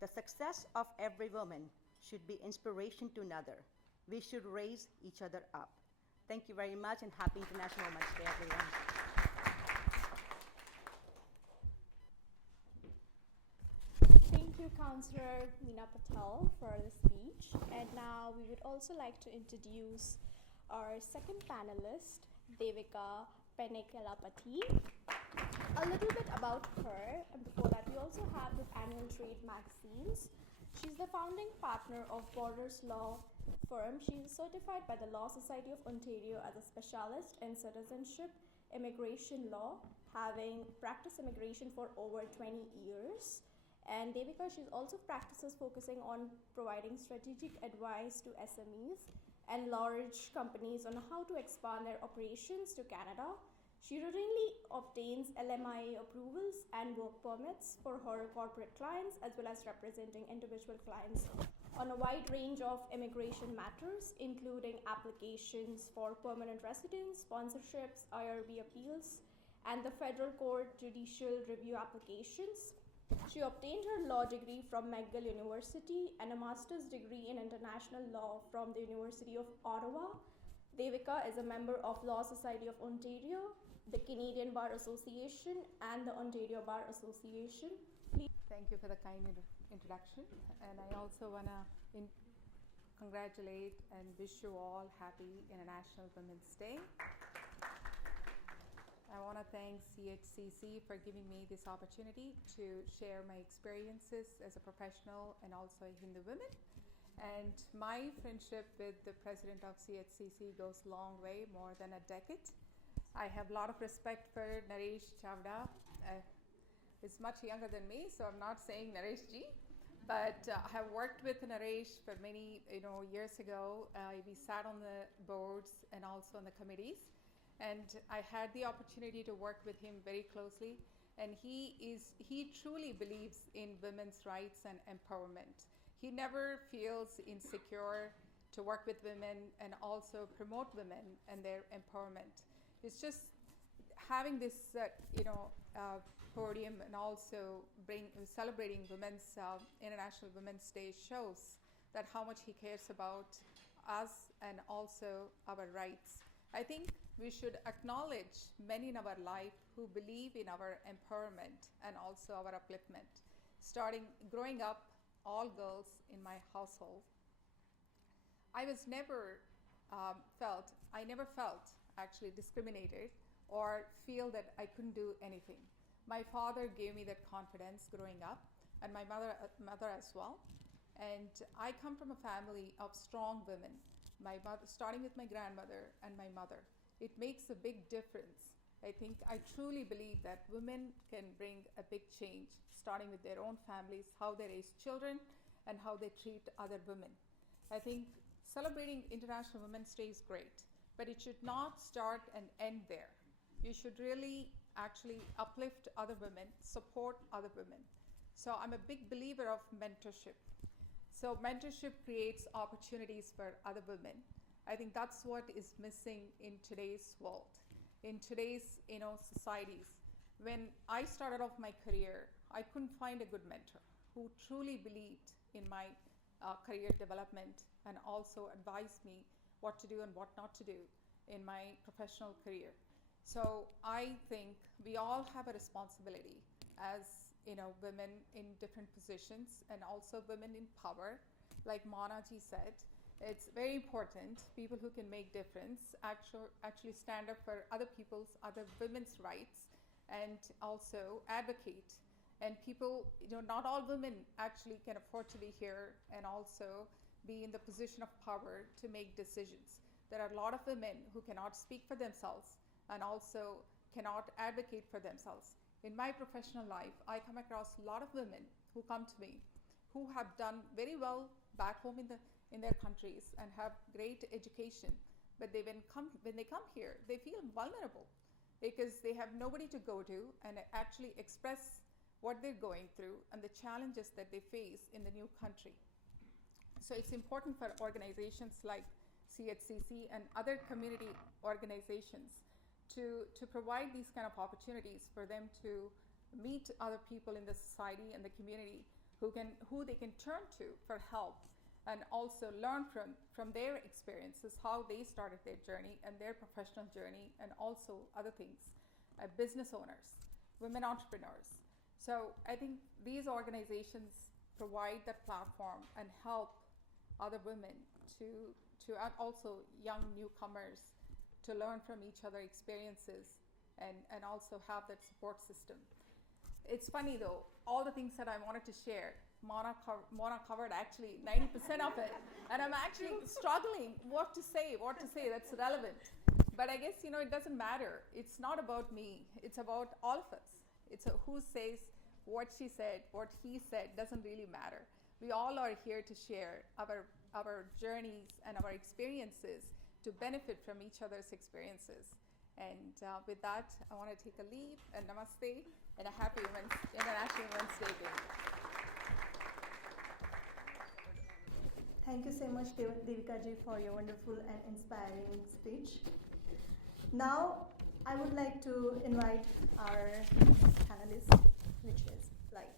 The success of every woman should be inspiration to another. We should raise each other up. Thank you very much, and happy International Women's Day, everyone. Thank you, Councillor Meena Patel, for the speech. And now we would also like to introduce our second panelist, Devika Penekalapati. A little bit about her, and before that we also have the annual trade magazines. She's the founding partner of Borders Law Firm. She is certified by the Law Society of Ontario as a specialist in citizenship, immigration law, having practiced immigration for over 20 years. And Devika, she also practices focusing on providing strategic advice to SMEs and large companies on how to expand their operations to Canada. She routinely obtains LMIA approvals and work permits for her corporate clients, as well as representing individual clients on a wide range of immigration matters, including applications for permanent residence, sponsorships, IRB appeals, and the Federal Court judicial review applications. She obtained her law degree from McGill University and a master's degree in international law from the University of Ottawa. Devika is a member of Law Society of Ontario, the Canadian Bar Association, and the Ontario Bar Association. Please. Thank you for the kind introduction, and I also want to congratulate and wish you all happy International Women's Day. I want to thank CHCC for giving me this opportunity to share my experiences as a professional and also a Hindu woman. And my friendship with the president of CHCC goes a long way, more than a decade. I have a lot of respect for Naresh Chavda. He's much younger than me, so I'm not saying Naresh ji, but I have worked with Naresh for many years ago. We sat on the boards and also on the committees, and I had the opportunity to work with him very closely. And he truly believes in women's rights and empowerment. He never feels insecure to work with women and also promote women and their empowerment. It's just having this, podium and also celebrating International Women's Day shows that how much he cares about us and also our rights. I think we should acknowledge men in our life who believe in our empowerment and also our upliftment. Growing up, all girls in my household, I never felt actually discriminated or feel that I couldn't do anything. My father gave me that confidence growing up, and my mother as well. And I come from a family of strong women. My mother, starting with my grandmother and my mother, it makes a big difference. I truly believe that women can bring a big change, starting with their own families, how they raise children, and how they treat other women. I think celebrating International Women's Day is great, but it should not start and end there. You should really actually uplift other women, support other women. So I'm a big believer of mentorship. So mentorship creates opportunities for other women. I think that's what is missing in today's world, in today's societies. When I started off my career, I couldn't find a good mentor who truly believed in my career development and also advised me what to do and what not to do in my professional career. So I think we all have a responsibility as women in different positions and also women in power. Like Manaji said, it's very important people who can make difference actually stand up for other women's rights and also advocate. And people, not all women actually can afford to be here and also be in the position of power to make decisions. There are a lot of women who cannot speak for themselves and also cannot advocate for themselves. In my professional life, I come across a lot of women who come to me who have done very well back home in their countries and have great education, but when they come here, they feel vulnerable because they have nobody to go to and actually express what they're going through and the challenges that they face in the new country. So it's important for organizations like CHCC and other community organizations to provide these kind of opportunities for them to meet other people in the society and the community who they can turn to for help and also learn from their experiences, how they started their journey and their professional journey, and also other things, business owners, women entrepreneurs. So I think these organizations provide that platform and help other women to also young newcomers to learn from each other experiences and also have that support system. It's funny though, all the things that I wanted to share, Mona covered actually 90% of it, and I'm actually struggling what to say that's relevant. But I guess, it doesn't matter. It's not about me, it's about all of us. It's who says what she said, what he said, doesn't really matter. We all are here to share our journeys and our experiences to benefit from each other's experiences. And with that, I want to take a leave, and namaste, and a happy International Women's Day again. Thank you so much, Devika ji, for your wonderful and inspiring speech. Now, I would like to invite our panelists, which is like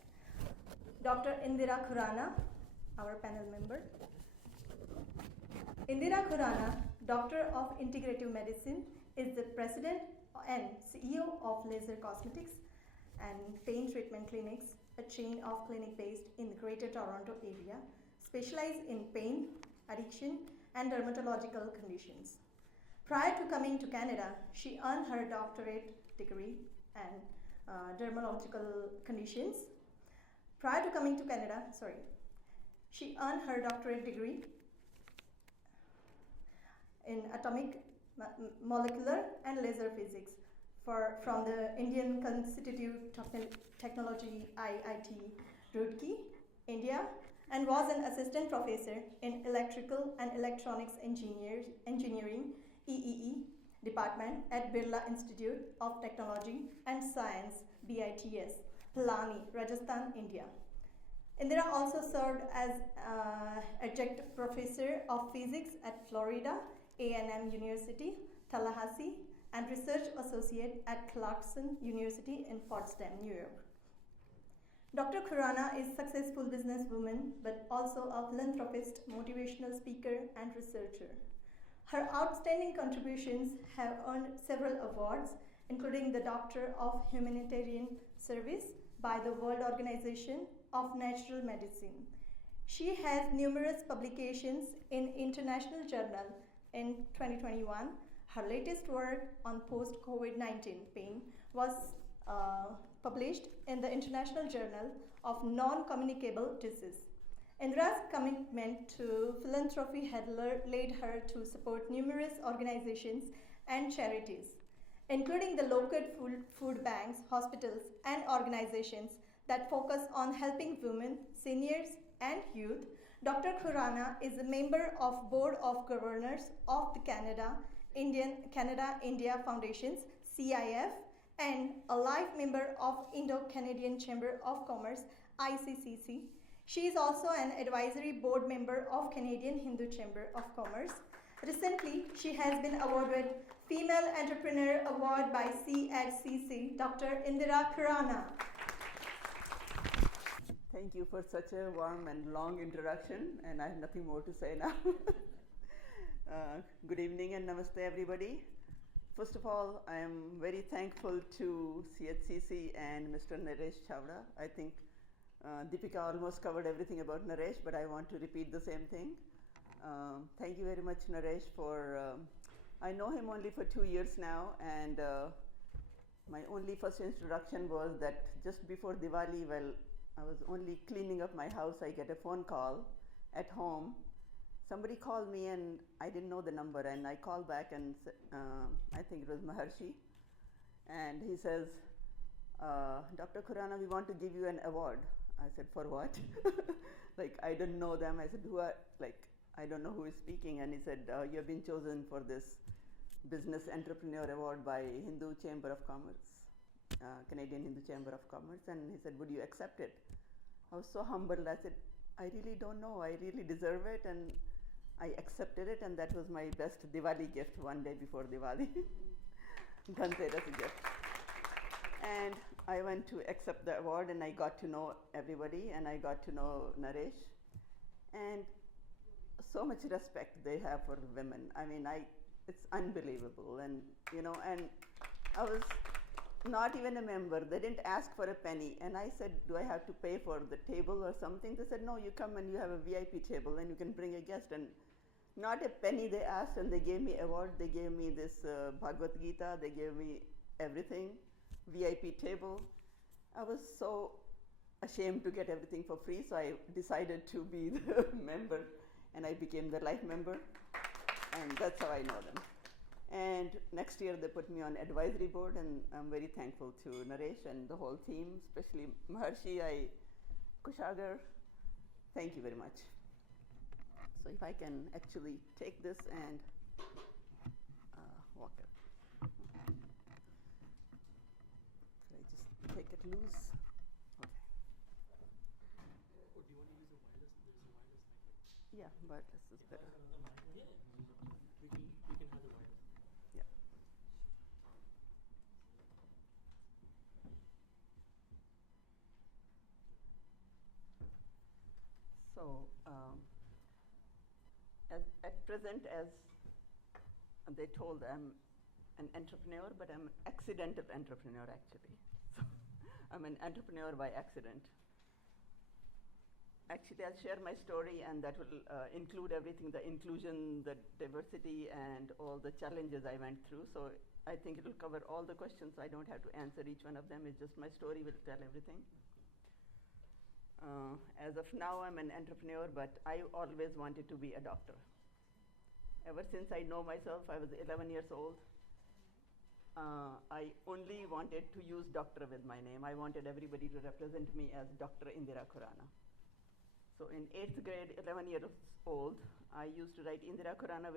Dr. Indira Khurana, our panel member. Indira Khurana, Doctor of Integrative Medicine, is the President and CEO of Laser Cosmetics and Pain Treatment Clinics, a chain of clinics based in the Greater Toronto area, specialized in pain, addiction, and dermatological conditions. Prior to coming to Canada, she earned her doctorate degree in dermatological conditions. Prior to coming to Canada, she earned her doctorate degree in atomic, molecular, and laser physics from the Indian Institute of Technology, IIT Roorkee, India, and was an assistant professor in electrical and electronics engineering, EEE, department at Birla Institute of Technology and Science, BITS, Pilani, Rajasthan, India. Indira also served as adjunct professor of physics at Florida A&M University, Tallahassee, and Research Associate at Clarkson University in Potsdam, New York. Dr. Khurana is a successful businesswoman, but also a philanthropist, motivational speaker, and researcher. Her outstanding contributions have earned several awards, including the Doctor of Humanitarian Service by the World Organization of Natural Medicine. She has numerous publications in international journals. In 2021, her latest work on post-COVID-19 pain was published in the International Journal of Non-Communicable Disease. Indira's commitment to philanthropy had led her to support numerous organizations and charities, including the local food banks, hospitals, and organizations that focus on helping women, seniors, and youth. Dr. Khurana is a member of Board of Governors of the Canada-India Foundations, CIF, and a life member of Indo-Canadian Chamber of Commerce, ICCC. She is also an advisory board member of Canadian Hindu Chamber of Commerce. Recently, she has been awarded Female Entrepreneur Award by CHCC, Dr. Indira Khurana. Thank you for such a warm and long introduction, and I have nothing more to say now. Good evening and namaste, everybody. First of all, I am very thankful to CHCC and Mr. Naresh Chavda. I think Deepika almost covered everything about Naresh, but I want to repeat the same thing. Thank you very much, Naresh, for, I know him only for 2 years now, and my only first introduction was that just before Diwali, well, I was only cleaning up my house, I get a phone call at home. Somebody called me and I didn't know the number, and I called back and I think it was Maharshi, and he says, Dr. Khurana, we want to give you an award. I said, for what? Like, I didn't know them. I said, who are, like, I don't know who is speaking. And he said, you have been chosen for this Business Entrepreneur Award by Hindu Chamber of Commerce, Canadian Hindu Chamber of Commerce. And he said, would you accept it? I was so humbled. I said, I really don't know. I really deserve it. And I accepted it. And that was my best Diwali gift one day before Diwali. Dhanteras gift. And I went to accept the award, and I got to know everybody, and I got to know Naresh. And so much respect they have for women. I mean, it's unbelievable. And, you know, and I was not even a member. They didn't ask for a penny. And I said, do I have to pay for the table or something? They said, no, you come and you have a VIP table and you can bring a guest. And not a penny they asked, and they gave me award. They gave me this Bhagavad Gita. They gave me everything, VIP table. I was so ashamed to get everything for free, so I decided to be the member, and I became the life member, and that's how I know them. And next year they put me on advisory board, and I'm very thankful to Naresh and the whole team, especially Maharshi, Kushagar. Thank you very much. So if I can actually take this and walk it. Should I just take it loose? Okay. Oh, do you want to use a wireless? There's a wireless mic. Yeah, wireless is better. Yeah, we can have the wireless. Yeah. So, at present, as they told, I'm an entrepreneur, but I'm an accidental entrepreneur actually. So I'm an entrepreneur by accident. Actually, I'll share my story, and that will include everything, the inclusion, the diversity, and all the challenges I went through. So I think it will cover all the questions. I don't have to answer each one of them. It's just my story will tell everything. As of now, I'm an entrepreneur, but I always wanted to be a doctor. Ever since I know myself, I was 11 years old. I only wanted to use doctor with my name. I wanted everybody to represent me as Dr. Indira Khurana. So in 8th grade, 11 years old, I used to write Indira Khurana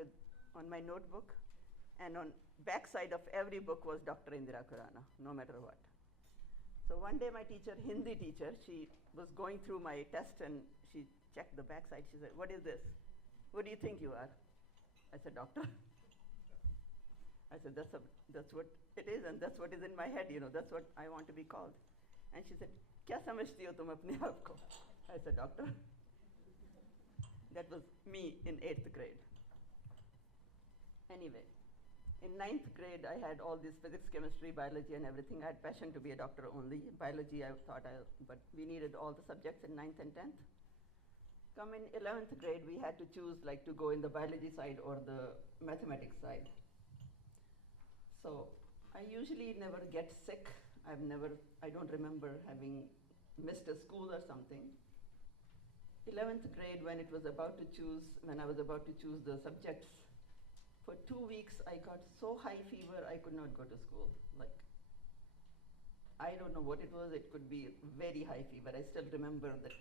on my notebook, and on backside of every book was Dr. Indira Khurana, no matter what. So one day my teacher, Hindi teacher, she was going through my test, and she checked the backside. She said, what is this? What do you think you are? I said, doctor. I said, that's what it is, and that's what is in my head, that's what I want to be called. And she said, क्या समझती हो तुम अपने आप को? I said, doctor. That was me in 8th grade. Anyway, in 9th grade, I had all this physics, chemistry, biology, and everything. I had passion to be a doctor only. Biology, I thought, but we needed all the subjects in 9th and 10th. Come in 11th grade, we had to choose like to go in the biology side or the mathematics side. So I usually never get sick. I don't remember having missed a school or something. 11th grade, when I was about to choose the subjects, for 2 weeks I got so high fever I could not go to school. Like, I don't know what it was. It could be very high fever. I still remember that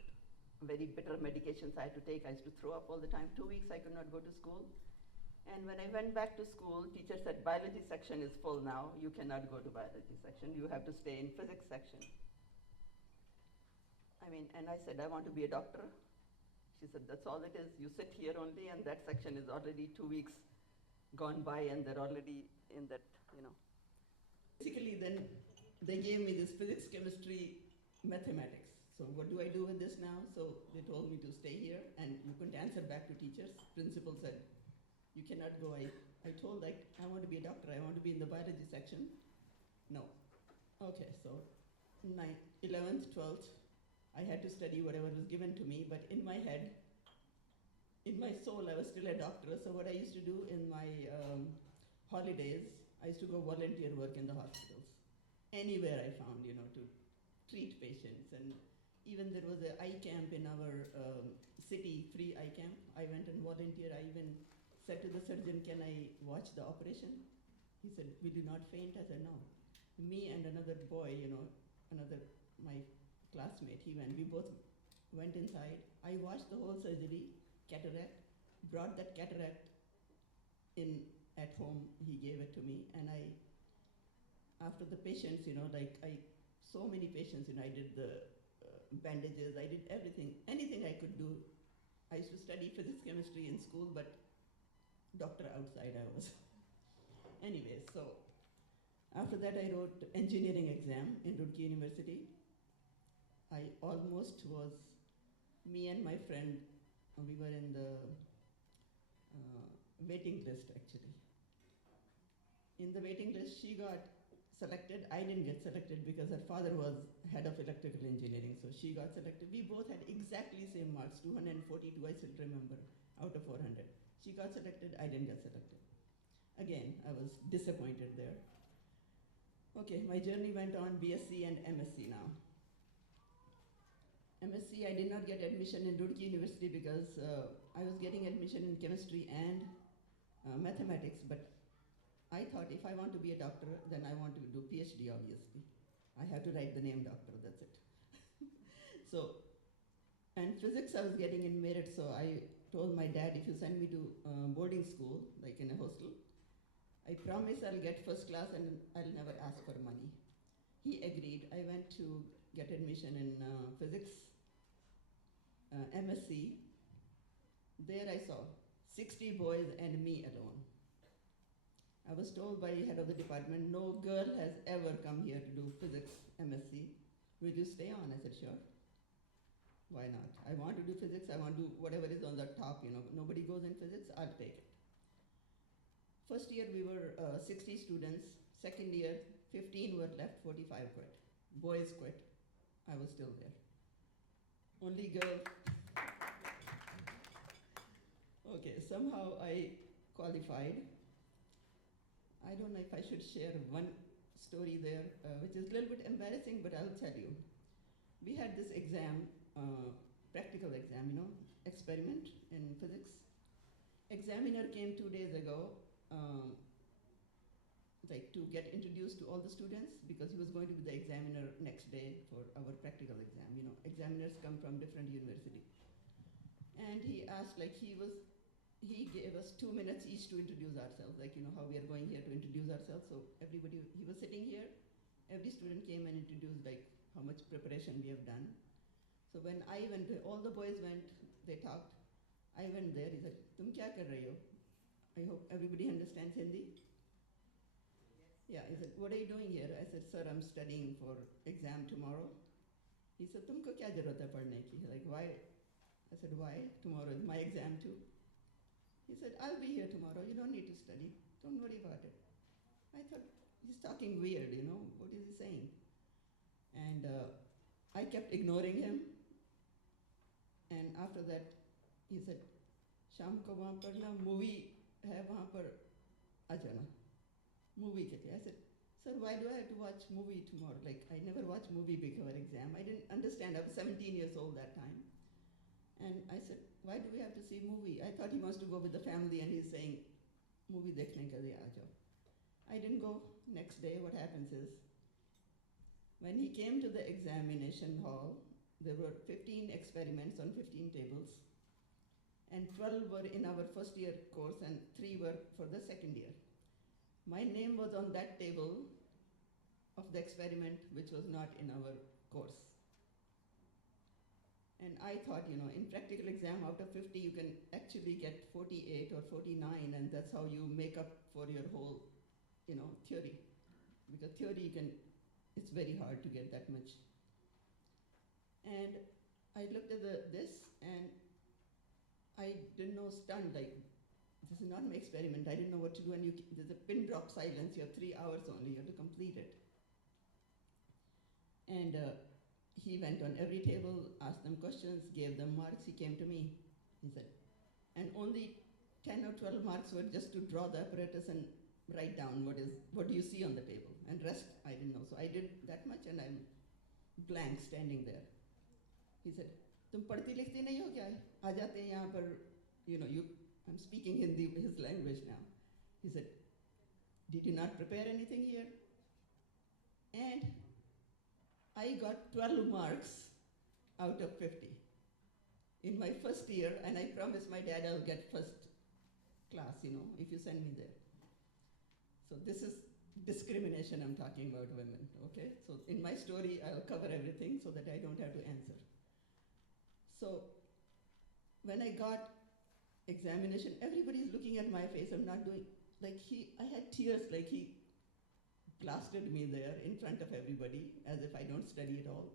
very bitter medications I had to take. I used to throw up all the time. 2 weeks I could not go to school. And when I went back to school, teacher said, biology section is full now. You cannot go to biology section. You have to stay in physics section. And I said, I want to be a doctor. She said, that's all it is. You sit here only, and that section is already 2 weeks gone by, and they're already in that, Basically, then they gave me this physics, chemistry, mathematics. So what do I do with this now? So they told me to stay here, and you couldn't answer back to teachers. Principal said, you cannot go. I told, I want to be a doctor. I want to be in the biology section. No. Okay, so 11th, 12th, I had to study whatever was given to me, but in my head, in my soul, I was still a doctor. So what I used to do in my holidays, I used to go volunteer work in the hospitals. Anywhere I found, to treat patients. And even there was an eye camp in our city, free eye camp. I went and volunteered. I even said to the surgeon, can I watch the operation? He said, will you not faint? I said, no. Me and another boy, my classmate, we both went inside. I watched the whole surgery, cataract, brought that cataract in at home. He gave it to me, and after the patients, so many patients, I did the bandages, I did everything, anything I could do. I used to study physics, chemistry in school, but doctor outside I was. Anyway, so after that I wrote engineering exam in Roorkee University. I almost was, me and my friend, we were in the waiting list actually. In the waiting list, she got selected. I didn't get selected because her father was head of electrical engineering, so she got selected. We both had exactly same marks, 242, I still remember, out of 400. She got selected, I didn't get selected. Again, I was disappointed there. Okay, my journey went on BSc and MSc now. MSc, I did not get admission in Roorkee University because I was getting admission in chemistry and mathematics, but I thought if I want to be a doctor, then I want to do PhD, obviously. I have to write the name doctor, that's it. So, and physics I was getting in merit, so I told my dad, if you send me to boarding school, like in a hostel, I promise I'll get first class and I'll never ask for money. He agreed. I went to get admission in physics, MSc. There I saw 60 boys and me alone. I was told by head of the department, no girl has ever come here to do physics, MSc. Will you stay on? I said, sure. Why not? I want to do physics. I want to do whatever is on the top, Nobody goes in physics, I'll take it. First year we were 60 students. Second year, 15 were left, 45 quit. Boys quit. I was still there. Only girl. Okay, somehow I qualified. I don't know if I should share one story there, which is a little bit embarrassing, but I'll tell you. We had this exam, practical exam, experiment in physics. Examiner came 2 days ago, to get introduced to all the students because he was going to be the examiner next day for our practical exam. Examiners come from different university. And he asked, he gave us 2 minutes each to introduce ourselves, how we are going here to introduce ourselves. So everybody, he was sitting here, every student came and introduced how much preparation we have done. So when I went, all the boys went, they talked. I went there, he said, "Tum kya kar rahe ho?" I hope everybody understands Hindi. Yeah, he said, what are you doing here? I said, sir, I'm studying for exam tomorrow. He said, tumko kya zarurat hai padne ki? Like, why? I said, why? Tomorrow is my exam too. He said, I'll be here tomorrow. You don't need to study. Don't worry about it. I thought, he's talking weird, you know. What is he saying? And I kept ignoring him. And after that, he said, शाम को वहाँ पर ना movie है वहाँ पर आ जाना. Movie के लिए. I said, sir, why do I have to watch movie tomorrow? Like, I never watched movie before exam. I didn't understand. I was 17 years old that time. And I said, why do we have to see movie? I thought he wants to go with the family and he's saying, movie dekhne ke liye aa jao. I didn't go. Next day, what happens is, when he came to the examination hall, there were 15 experiments on 15 tables, and 12 were in our first year course and 3 were for the second year. My name was on that table of the experiment, which was not in our course. And I thought, you know, in practical exam, out of 50, you can actually get 48 or 49, and that's how you make up for your whole, you know, theory. Because theory, it's very hard to get that much. And I looked at this, and I didn't know, stunned, like, this is not my experiment. I didn't know what to do, and there's a pin drop silence. You have 3 hours only. You have to complete it. And he went on every table, asked them questions, gave them marks. He came to me. He said, and only 10 or 12 marks were just to draw the apparatus and write down what do you see on the table. And rest, I didn't know. So I did that much, and I'm blank standing there. He said, "Tum padhti likhti nahi ho kya? Aa jate hain yahan par, you know, I'm speaking Hindi, his language now." He said, "Did you not prepare anything here?" And I got 12 marks out of 50 in my first year, and I promised my dad I'll get first class, you know, if you send me there. So this is discrimination I'm talking about women, okay? So in my story, I'll cover everything so that I don't have to answer. So when I got examination, everybody's looking at my face. I'm not doing, like I had tears, like he blasted me there in front of everybody as if I don't study at all,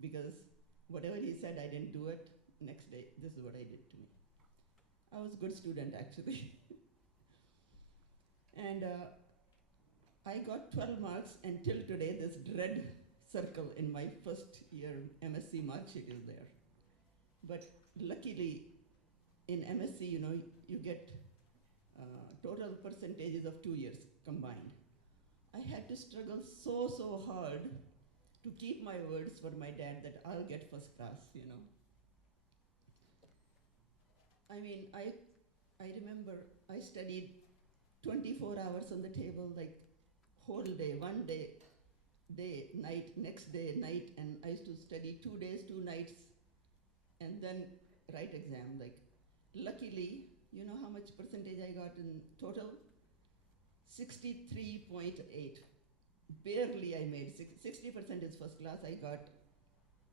because whatever he said, I didn't do it. Next day, this is what I did to me. I was a good student, actually. And I got 12 marks, and till today, this red circle in my first year MSc mark sheet is there. But luckily, in MSc, you know, you get total percentages of 2 years combined. I had to struggle so hard to keep my words for my dad that I'll get first class, you know. I mean, I remember I studied 24 hours on the table, like whole day, one day, night, next day, night, and I used to study 2 days, 2 nights, and then write exam. Like, luckily, you know how much percentage I got in total? 63.8. Barely I made 60% is first class. I got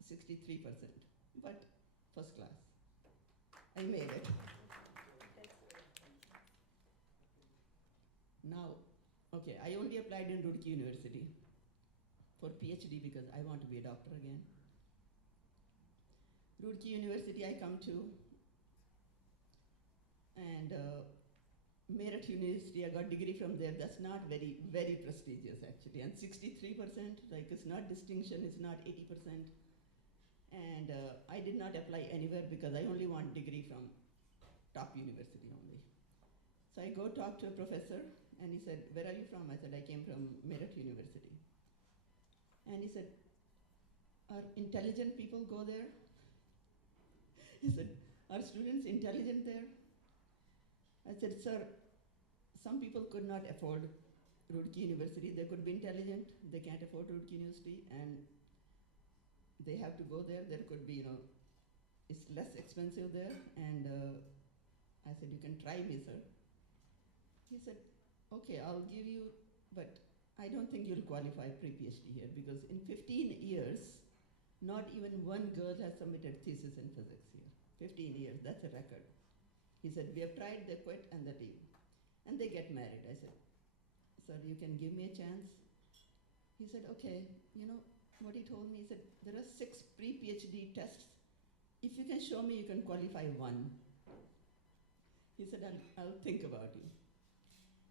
63%, but first class. I made it. Now, okay, I only applied in Roorkee University for PhD because I want to be a doctor again. Roorkee University I come to, and Meerut University, I got degree from there. That's not very, very prestigious actually. And 63%, like it's not distinction, it's not 80%. And I did not apply anywhere because I only want degree from top university only. So I go talk to a professor, and he said, "Where are you from?" I said, "I came from Meerut University." And he said, "Are intelligent people go there?" He said, "Are students intelligent there?" I said, "Sir, some people could not afford Roorkee University. They could be intelligent, they can't afford Roorkee University, and they have to go there. There could be, you know, it's less expensive there." And I said, "You can try me, sir." He said, "Okay, I'll give you, but I don't think you'll qualify pre-PhD here because in 15 years, not even one girl has submitted thesis in physics here. 15 years, that's a record." He said, "We have tried, they quit, and they leave. And they get married." I said, sir, you can give me a chance. He said, okay. You know what he told me? He said, there are 6 pre-PhD tests. If you can show me you can qualify one. He said, I'll think about you.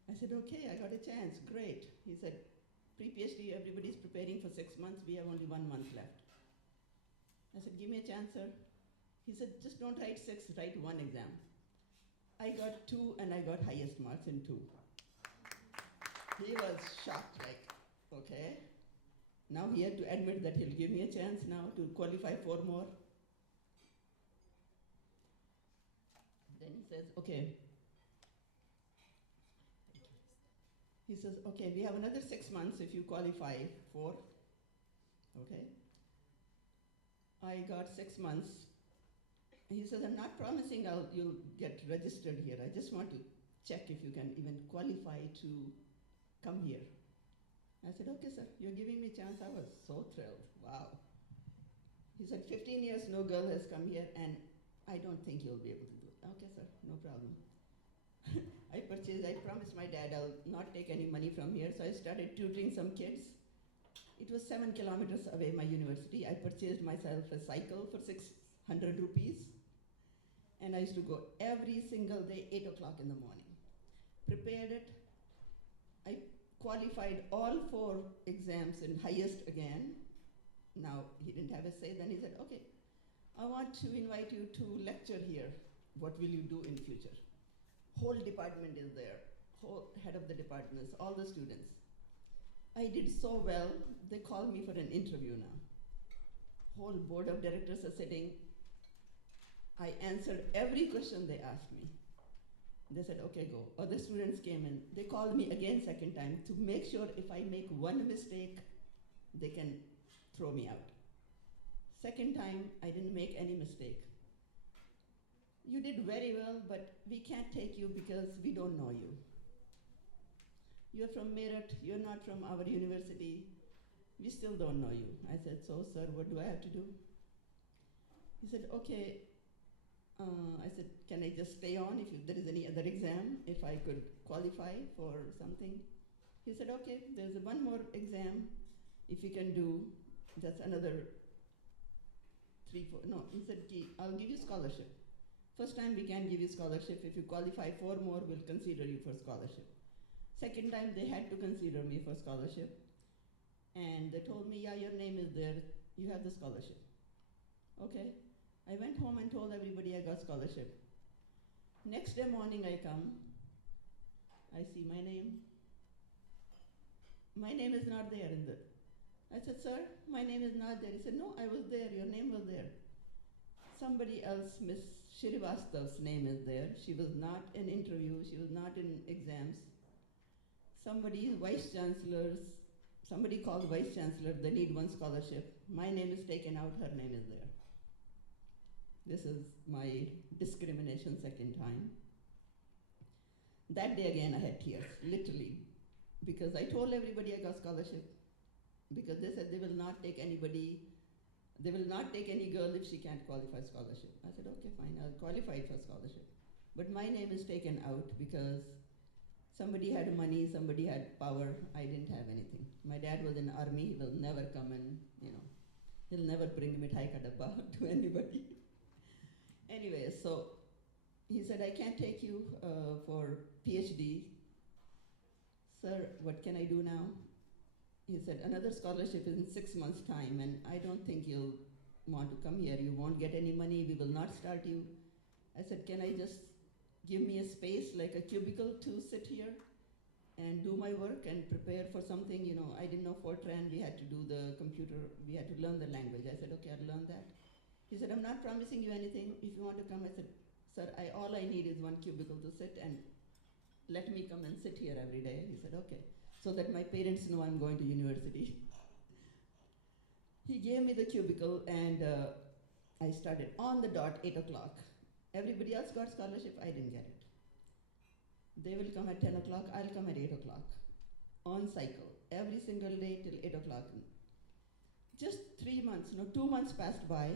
I said, okay, I got a chance, great. He said, pre-PhD, everybody's preparing for 6 months, we have only 1 month left. I said, give me a chance, sir. He said, just don't write 6, write 1 exam. I got 2 and I got highest marks in 2. He was shocked, like, okay. Now he had to admit that he'll give me a chance now to qualify 4 more. Then he says, okay. He says, okay, we have another 6 months if you qualify 4. Okay. I got 6 months. He says, I'm not promising you'll get registered here. I just want to check if you can even qualify to come here. I said, okay, sir, you're giving me a chance. I was so thrilled. Wow. He said, 15 years no girl has come here, and I don't think you'll be able to do it. Okay, sir, no problem. I promised my dad I'll not take any money from here, so I started tutoring some kids. It was 7 kilometers away my university. I purchased myself a cycle for 600 rupees, and I used to go every single day, 8 o'clock in the morning. Prepared it. I qualified all 4 exams in highest again. Now, he didn't have a say. Then he said, okay, I want to invite you to lecture here. What will you do in future? Whole department is there. Whole head of the departments, all the students. I did so well, they called me for an interview now. Whole board of directors are sitting. I answered every question they asked me. They said, okay, go. Other students came in. They called me again second time to make sure if I make one mistake, they can throw me out. Second time, I didn't make any mistake. You did very well, but we can't take you because we don't know you. You're from Meerut, you're not from our university. We still don't know you. I said, so sir, what do I have to do? He said, okay. I said, can I just stay on if there is any other exam, if I could qualify for something? He said, okay, there's one more exam. If you can do, that's another 3, 4. No, he said, I'll give you scholarship. First time we can give you scholarship. If you qualify 4 more, we'll consider you for scholarship. Second time they had to consider me for scholarship. And they told me, yeah, your name is there. You have the scholarship. Okay. I went home and told everybody I got scholarship. Next day morning I come. I see my name. My name is not there in the. I said, sir, my name is not there. He said, no, I was there. Your name was there. Somebody else, Miss Srivastav's name is there. She was not in interview. She was not in exams. Somebody called vice chancellor, they need one scholarship. My name is taken out, her name is there. This is my discrimination second time. That day again I had tears, literally, because I told everybody I got scholarship, because they said they will not take anybody, they will not take any girl if she can't qualify scholarship. I said, okay, fine, I'll qualify for scholarship. But my name is taken out because somebody had money, somebody had power, I didn't have anything. My dad was in the army, he will never come and, he'll never bring mithai ka dabba to anybody. Anyway, so he said, I can't take you for PhD. Sir, what can I do now? He said, another scholarship is in 6 months' time, and I don't think you'll want to come here. You won't get any money, we will not start you. I said, can I just give me a space, like a cubicle to sit here and do my work and prepare for something? I didn't know Fortran, we had to do the computer, we had to learn the language. I said, okay, I'll learn that. He said, I'm not promising you anything. If you want to come, I said, sir, all I need is one cubicle to sit, and let me come and sit here every day. He said, okay, so that my parents know I'm going to university. He gave me the cubicle, and I started on the dot, 8 o'clock. Everybody else got scholarship, I didn't get it. They will come at 10 o'clock, I'll come at 8 o'clock. On cycle, every single day till 8 o'clock. Just 3 months, 2 months passed by.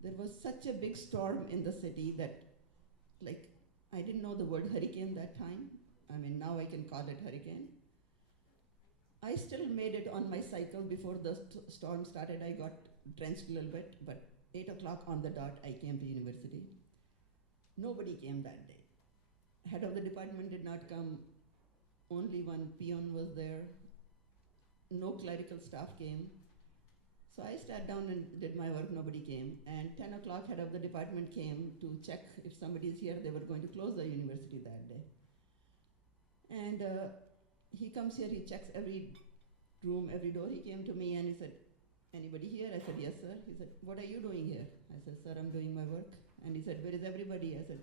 There was such a big storm in the city that, I didn't know the word hurricane that time. Now I can call it hurricane. I still made it on my cycle before the storm started. I got drenched a little bit, but 8 o'clock on the dot, I came to university. Nobody came that day. Head of the department did not come. Only one peon was there. No clerical staff came. So I sat down and did my work, nobody came. And 10 o'clock, head of the department came to check if somebody is here. They were going to close the university that day. And he comes here, he checks every room, every door. He came to me and he said, "Anybody here?" I said, "Yes, sir." He said, "What are you doing here?" I said, "Sir, I'm doing my work." And he said, "Where is everybody?" I said,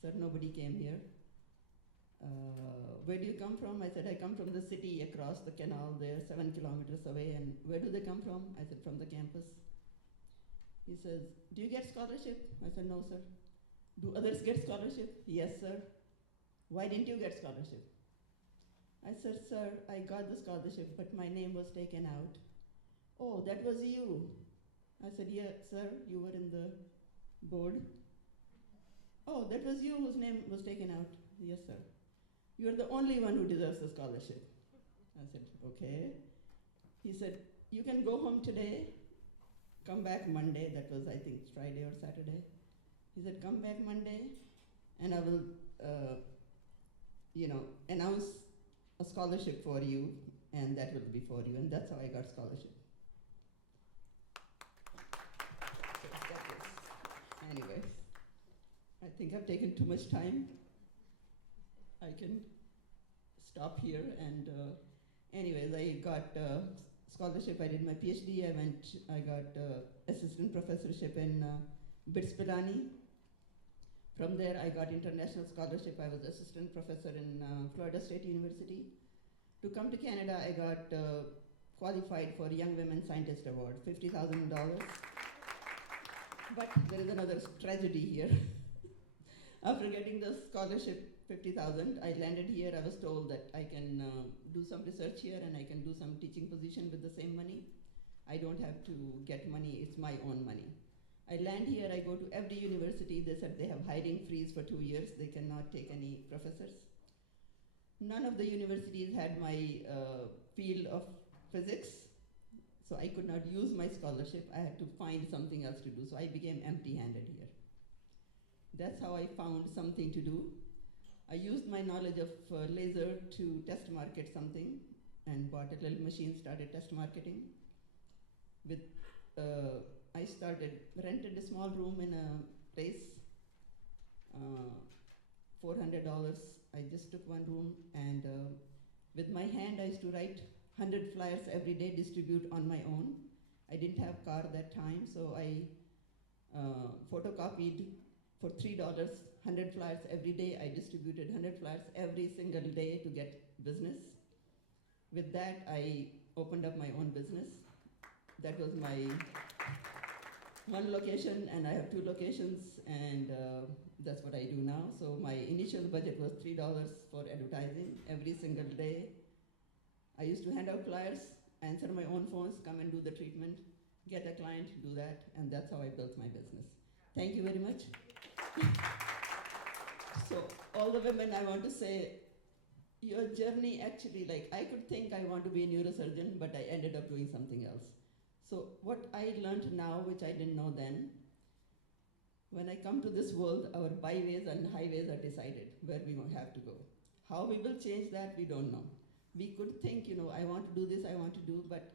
"Sir, nobody came here." "Where do you come from?" I said, "I come from the city across the canal there, 7 kilometers away." "And where do they come from?" I said, "From the campus." He says, "Do you get scholarship?" I said, "No, sir." "Do others get scholarship?" "Yes, sir." "Why didn't you get scholarship?" I said, "Sir, I got the scholarship, but my name was taken out." "Oh, that was you." I said, "Yeah, sir, you were in the board." "Oh, that was you whose name was taken out." "Yes, sir." "You are the only one who deserves the scholarship." I said, "Okay." He said, "You can go home today, come back Monday." That was, I think, Friday or Saturday. He said, "Come back Monday, and I will, announce a scholarship for you, and that will be for you." And that's how I got scholarship. Anyways, I think I've taken too much time. I can stop here. And anyways, I got scholarship. I did my PhD. I got assistant professorship in BITS Pilani. From there, I got international scholarship. I was assistant professor in Florida State University. To come to Canada, I got qualified for Young Women Scientist Award, $50,000. But there is another tragedy here. After getting the scholarship, 50,000, I landed here. I was told that I can do some research here and I can do some teaching position with the same money. I don't have to get money, it's my own money. I land here, I go to every university. They said they have hiring freeze for 2 years. They cannot take any professors. None of the universities had my field of physics, so I could not use my scholarship. I had to find something else to do, so I became empty-handed here. That's how I found something to do. I used my knowledge of laser to test market something and bought a little machine, started test marketing. I rented a small room in a place, $400. I just took one room, and with my hand I used to write 100 flyers every day, distribute on my own. I didn't have car that time, so I photocopied for $3, 100 flyers every day. I distributed 100 flyers every single day to get business. With that, I opened up my own business. That was my one location, and I have 2 locations, and that's what I do now. So my initial budget was $3 for advertising every single day. I used to hand out flyers, answer my own phones, come and do the treatment, get a client, do that, and that's how I built my business. Thank you very much. So all the women, I want to say, your journey actually, I could think I want to be a neurosurgeon, but I ended up doing something else. So what I learned now, which I didn't know then, when I come to this world, our byways and highways are decided where we have to go. How we will change that, we don't know. We could think, I want to do this, I want to do, but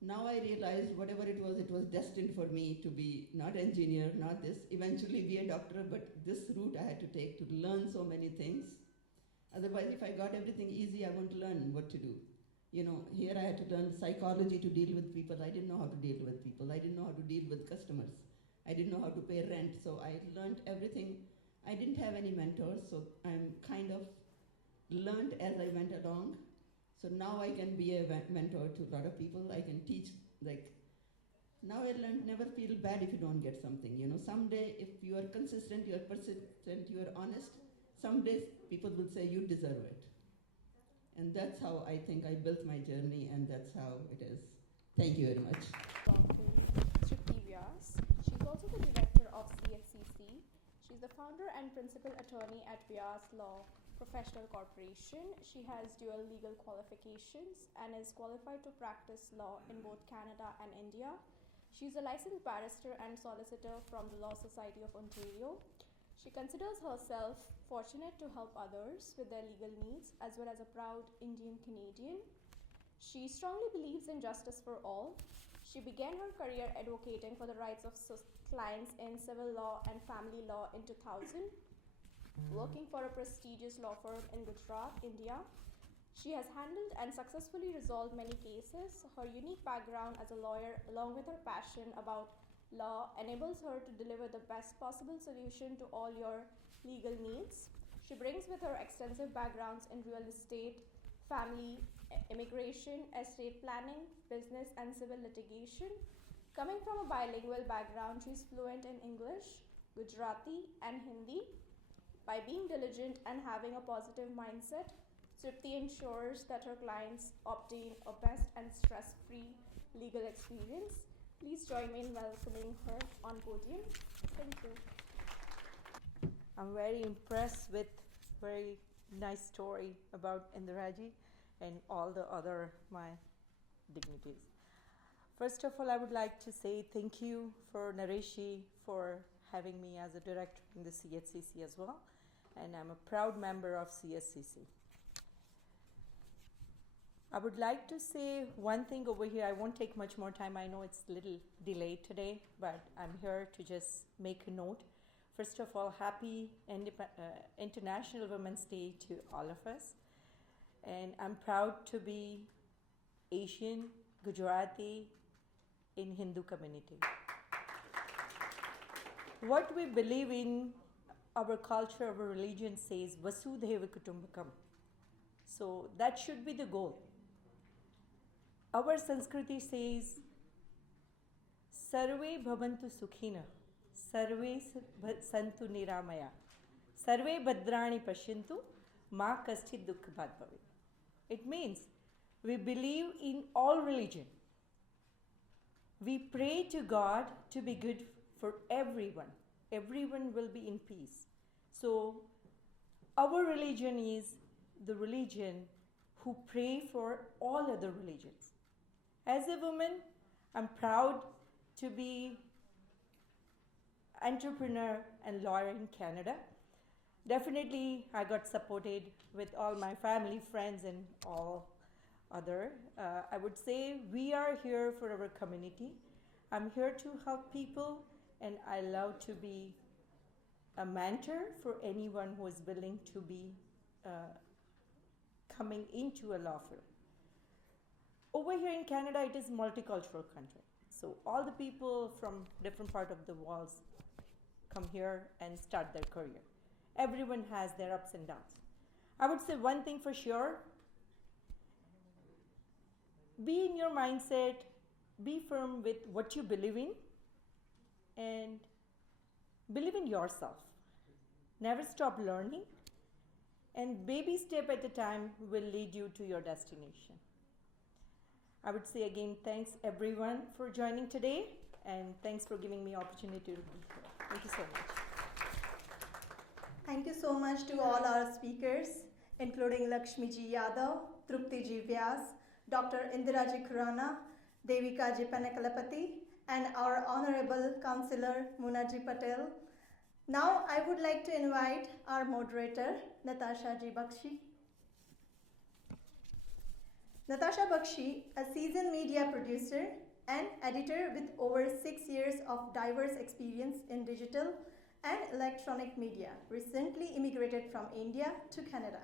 now I realized whatever it was destined for me to be not engineer, not this, eventually be a doctor, but this route I had to take to learn so many things. Otherwise, if I got everything easy, I wouldn't learn what to do. Here I had to learn psychology to deal with people. I didn't know how to deal with people. I didn't know how to deal with customers. I didn't know how to pay rent, so I learned everything. I didn't have any mentors, so I'm kind of learned as I went along. So now I can be a mentor to a lot of people. I can teach, now I learned never feel bad if you don't get something. Someday if you are consistent, you are persistent, you are honest, some days people will say you deserve it. And that's how I think I built my journey, and that's how it is. Thank you very much. Shruti Vyas. She's also the director of CHCC. She's the founder and principal attorney at Vyas Law Professional Corporation. She has dual legal qualifications and is qualified to practice law in both Canada and India. She is a licensed barrister and solicitor from the Law Society of Ontario. She considers herself fortunate to help others with their legal needs, as well as a proud Indian Canadian. She strongly believes in justice for all. She began her career advocating for the rights of clients in civil law and family law in 2000, working for a prestigious law firm in Gujarat, India. She has handled and successfully resolved many cases. Her unique background as a lawyer, along with her passion about law, enables her to deliver the best possible solution to all your legal needs. She brings with her extensive backgrounds in real estate, family, immigration, estate planning, business, and civil litigation. Coming from a bilingual background, she is fluent in English, Gujarati, and Hindi. By being diligent and having a positive mindset, Tripti ensures that her clients obtain a best and stress-free legal experience. Please join me in welcoming her on podium. Thank you. I'm very impressed with very nice story about Indiraji and all the other my dignities. First of all, I would like to say thank you for Nareshi for having me as a director in the CHCC as well, and I'm a proud member of CHCC. I would like to say one thing over here. I won't take much more time. I know it's a little delayed today, but I'm here to just make a note. First of all, happy International Women's Day to all of us. And I'm proud to be Asian, Gujarati, in Hindu community. What we believe in, our culture, our religion says, Vasudhaiva Kutumbakam. So that should be the goal. Our Sanskriti says, Sarve bhavantu sukhina, sarve santu niramaya, sarve bhadrani pashintu, ma kaschid dukkha bhave. It means we believe in all religion. We pray to God to be good for everyone. Everyone will be in peace. So our religion is the religion who pray for all other religions. As a woman, I'm proud to be entrepreneur and lawyer in Canada. Definitely, I got supported with all my family, friends, and all other. I would say we are here for our community. I'm here to help people, and I love to be a mentor for anyone who is willing to be coming into a law firm. Over here in Canada, it is a multicultural country. So all the people from different parts of the world come here and start their career. Everyone has their ups and downs. I would say one thing for sure, be in your mindset, be firm with what you believe in, and believe in yourself. Never stop learning, and baby step at a time will lead you to your destination. I would say again, thanks everyone for joining today, and thanks for giving me opportunity to be here. Thank you so much. Thank you so much to all our speakers, including Lakshmi Ji Yadav, Trupti Ji Vyas, Dr. Indira Ji Khurana, Devika Ji Panakalapati, and our Honorable Councillor Muna Ji Patel. Now I would like to invite our moderator, Natasha Ji Bakshi. Natasha Bakshi, a seasoned media producer and editor with over 6 years of diverse experience in digital and electronic media, recently immigrated from India to Canada.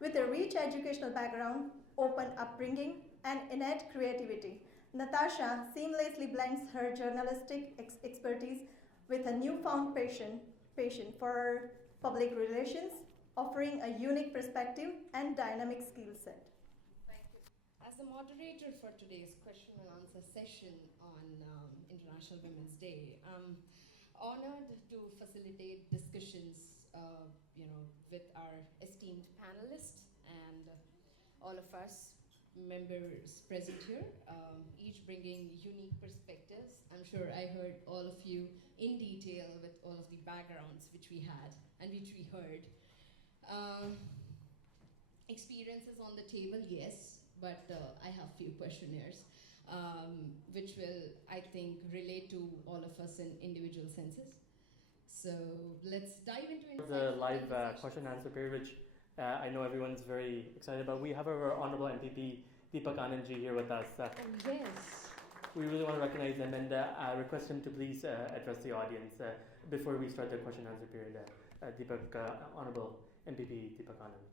With a rich educational background, open upbringing, and innate creativity, Natasha seamlessly blends her journalistic expertise with a newfound passion for public relations, offering a unique perspective and dynamic skill set. As the moderator for today's question and answer session on International Women's Day, I'm honored to facilitate discussions with our esteemed panelists and all of us members present here, each bringing unique perspectives. I'm sure I heard all of you in detail with all of the backgrounds which we had and which we heard. Experiences on the table, yes, but I have few questionnaires which will, I think, relate to all of us in individual senses. So let's dive into The insightful live conversations. question and answer period, which I know everyone's very excited about. We have our Honorable MPP Deepak Anandji here with us. Yes. We really want to recognize him and request him to please address the audience before we start the question and answer period. Honorable MPP Deepak Anand.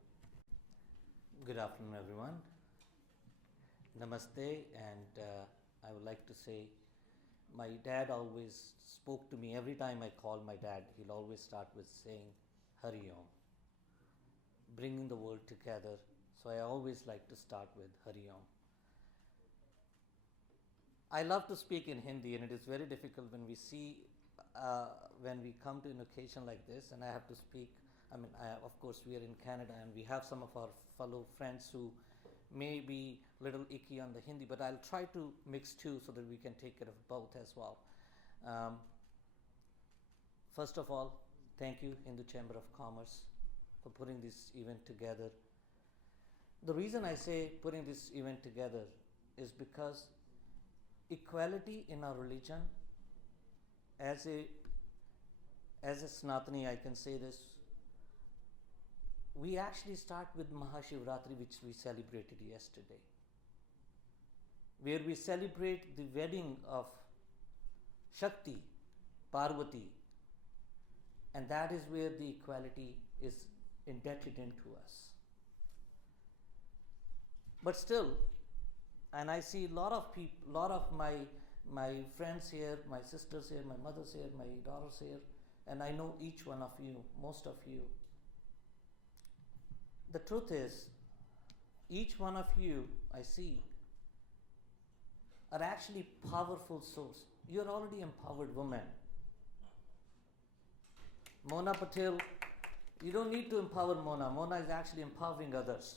Good afternoon, everyone. Namaste, and I would like to say my dad always spoke to me. Every time I call my dad, he'll always start with saying Hari Om, bringing the world together. So I always like to start with Hari Om. I love to speak in Hindi, and it is very difficult when we come to an occasion like this and I have to speak. Of course, we are in Canada and we have some of our fellow friends who may be a little icky on the Hindi, but I'll try to mix two so that we can take care of both as well. First of all, thank you, Hindu Chamber of Commerce, for putting this event together. The reason I say putting this event together is because equality in our religion, as a Sanatani, I can say this, we actually start with Mahashivratri, which we celebrated yesterday, where we celebrate the wedding of Shakti, Parvati, and that is where the equality is indebted into us. But still, and I see a lot of people, lot of my friends here, my sisters here, my mothers here, my daughters here, and I know each one of you, most of you. The truth is, each one of you, I see, are actually powerful souls. You're already empowered women. Mona Patel, you don't need to empower Mona. Mona is actually empowering others.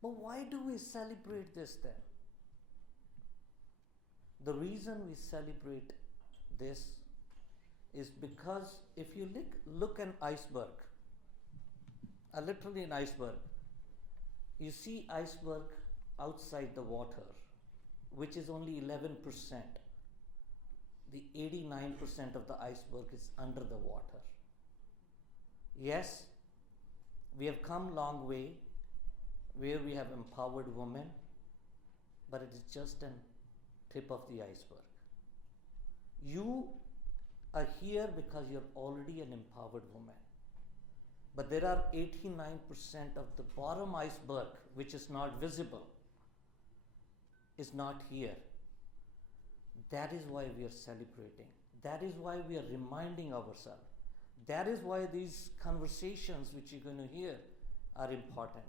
But why do we celebrate this then? The reason we celebrate this is because if you look an iceberg, literally an iceberg, you see iceberg outside the water, which is only 11%. The 89% of the iceberg is under the water. Yes, we have come a long way where we have empowered women, but it is just a tip of the iceberg. You are here because you're already an empowered woman. But there are 89% of the bottom iceberg, which is not visible, is not here. That is why we are celebrating. That is why we are reminding ourselves. That is why these conversations which you're going to hear are important.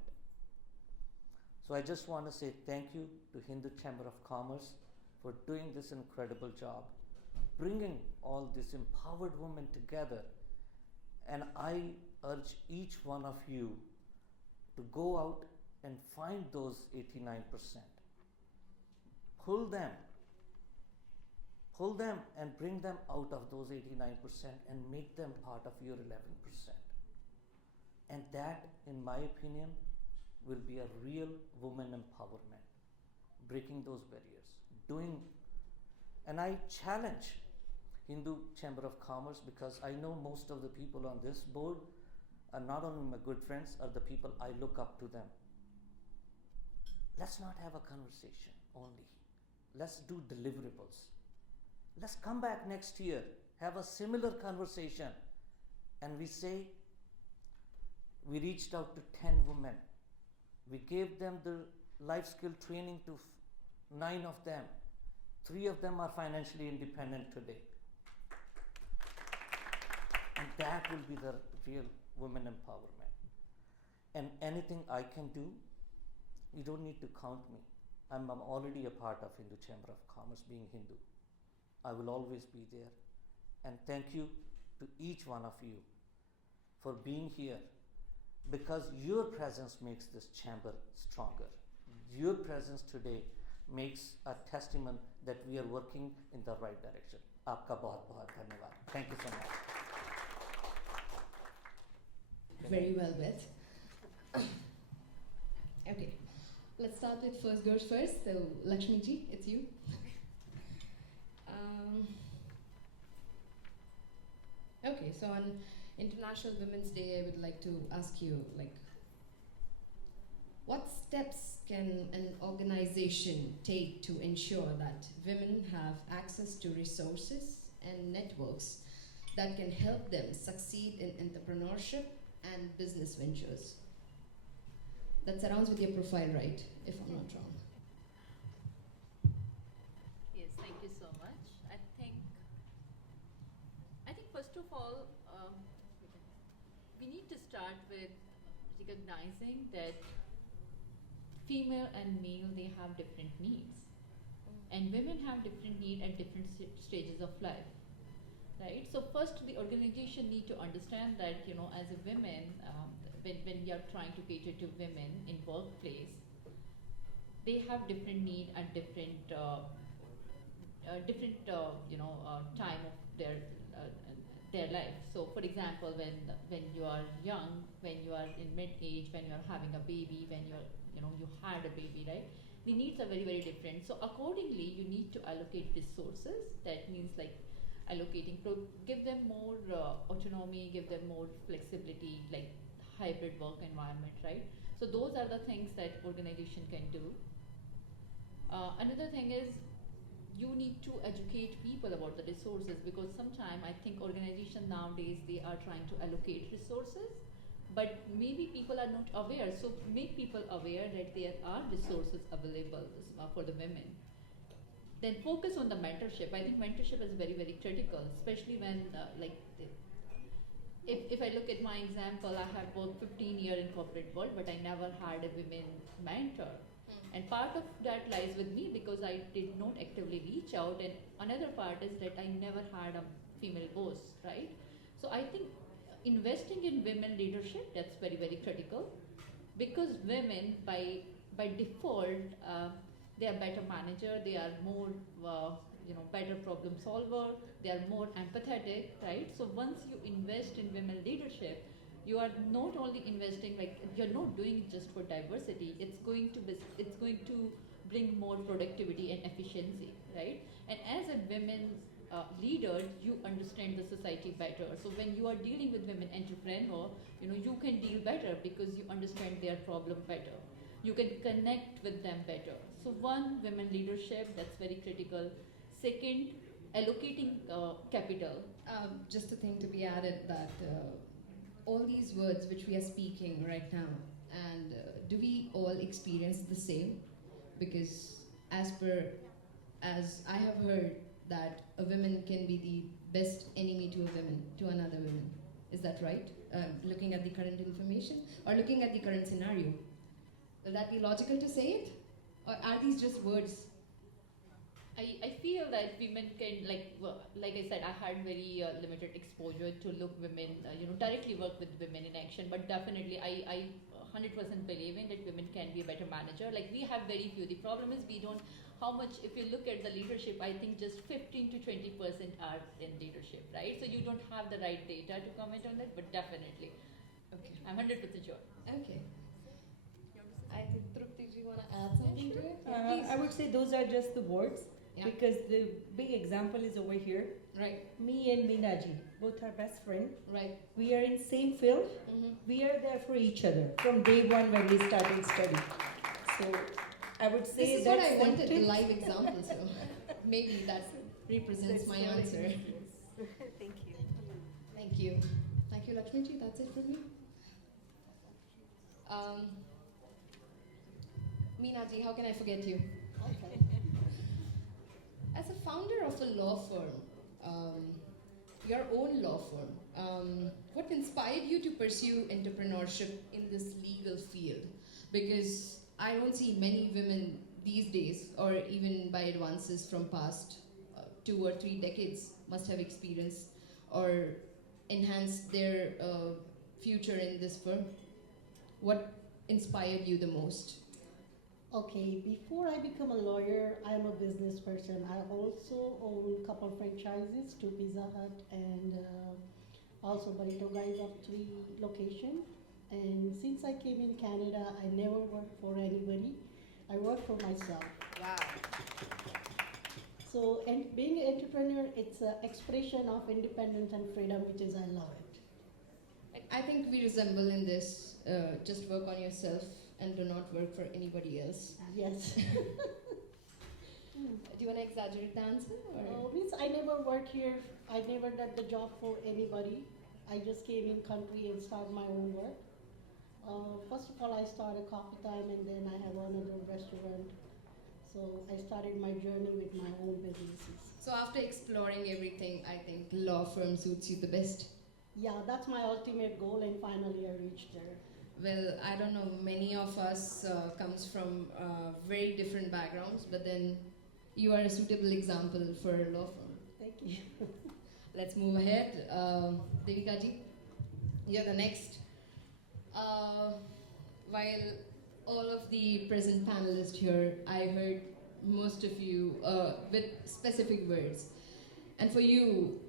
So I just want to say thank you to Hindu Chamber of Commerce for doing this incredible job, bringing all these empowered women together. And I urge each one of you to go out and find those 89%. Pull them and bring them out of those 89% and make them part of your 11%. And that, in my opinion, will be a real woman empowerment, breaking those barriers, and I challenge Hindu Chamber of Commerce, because I know most of the people on this board are not only my good friends, are the people I look up to them. Let's not have a conversation only. Let's do deliverables. Let's come back next year, have a similar conversation, and we say, we reached out to 10 women. We gave them the life skill training to 9 of them. 3 of them are financially independent today. And that will be the real women empowerment. And anything I can do, you don't need to count me. I'm already a part of Hindu Chamber of Commerce, being Hindu. I will always be there. And thank you to each one of you for being here, because your presence makes this chamber stronger. Your presence today makes a testament that we are working in the right direction. Aapka bahut bahut dhanyawad. Thank you so much. very well with. Okay, let's start with first girls first. So, Lakshmi ji, it's you. Okay, so on International Women's Day, I would like to ask you, like, what steps can an organization take to ensure that women have access to resources and networks that can help them succeed in entrepreneurship and business ventures? That surrounds with your profile, right? If I'm not wrong. Yes, thank you so much. I think first of all, we need to start with recognizing that female and male, they have different needs, and women have different needs at different stages of life, right? So first, the organization need to understand that, you know, as a women, when you're trying to cater to women in workplace, they have different need at different time of their life. So for example, when you are young, when you are in mid age, when you are having a baby, when you had a baby, right? The needs are very, very different. So accordingly, you need to allocate resources. That means like allocating, give them more autonomy, give them more flexibility, like hybrid work environment, right? So those are the things that organization can do. Another thing is, you need to educate people about the resources, because sometimes I think organizations nowadays, they are trying to allocate resources, but maybe people are not aware. So make people aware that there are resources available for the women. Then focus on the mentorship. I think mentorship is very, very critical, especially when if I look at my example, I have worked 15 years in corporate world, but I never had a women mentor. And part of that lies with me because I did not actively reach out, and another part is that I never had a female boss, right? So I think investing in women leadership, that's very, very critical, because women by default, they are better manager, they are more better problem solver, they are more empathetic, right? So once you invest in women leadership, you are not only investing, like, you're not doing it just for diversity, it's going to bring more productivity and efficiency, right? And as a women leader, you understand the society better. So when you are dealing with women entrepreneur, you can deal better because you understand their problem better. You can connect with them better. So one, women leadership, that's very critical. Second, allocating capital. Just a thing to be added that all these words which we are speaking right now, and do we all experience the same? Because as I have heard that a woman can be the best enemy to another woman. Is that right? Looking at the current information or looking at the current scenario, will that be logical to say it, or are these just words? I feel that women can, like I said, I had very limited exposure to look women, directly work with women in action, but definitely I 100% believe in that women can be a better manager. Like, we have very few. The problem is we don't, how much, if you look at the leadership, I think just 15 to 20% are in leadership, right? So you don't have the right data to comment on that, but definitely. Okay. I'm 100% sure. Okay. I think Trupti, do you want to add something to it? Please. I would say those are just the words. Yeah. Because the big example is over here. Right. Me and Minaji, both are best friends. Right. We are in same field. Mm-hmm. We are there for each other from day one when we started study. So I would say this is what I wanted, the live example. So maybe that represents my answer. Thank you. Thank you. Thank you, Lakshmi. That's it from me. Meenaji, how can I forget you? Okay. As a founder of a law firm, your own law firm, what inspired you to pursue entrepreneurship in this legal field? Because I don't see many women these days, or even by advances from past 2 or 3 decades, must have experienced or enhanced their future in this firm. What inspired you the most? Okay, before I become a lawyer, I'm a business person. I also own a couple franchises to Pizza Hut and also burrito guys of 3 locations. And since I came in Canada, I never worked for anybody. I work for myself. Wow. So, and being an entrepreneur, it's an expression of independence and freedom, which is I love it. I think we resemble in this. Just work on yourself and do not work for anybody else. Yes. Do you want to exaggerate the answer? Or? Means I never worked here. I never did the job for anybody. I just came in country and started my own work. First of all, I started Coffee Time, and then I have another restaurant. So I started my journey with my own businesses. So after exploring everything, I think law firm suits you the best. Yeah, that's my ultimate goal, and finally I reached there. Well, I don't know, many of us comes from very different backgrounds, but then you are a suitable example for a law firm. Thank you. Let's move ahead. Devika ji, you're the next. While all of the present panelists here, I heard most of you with specific words. And for you,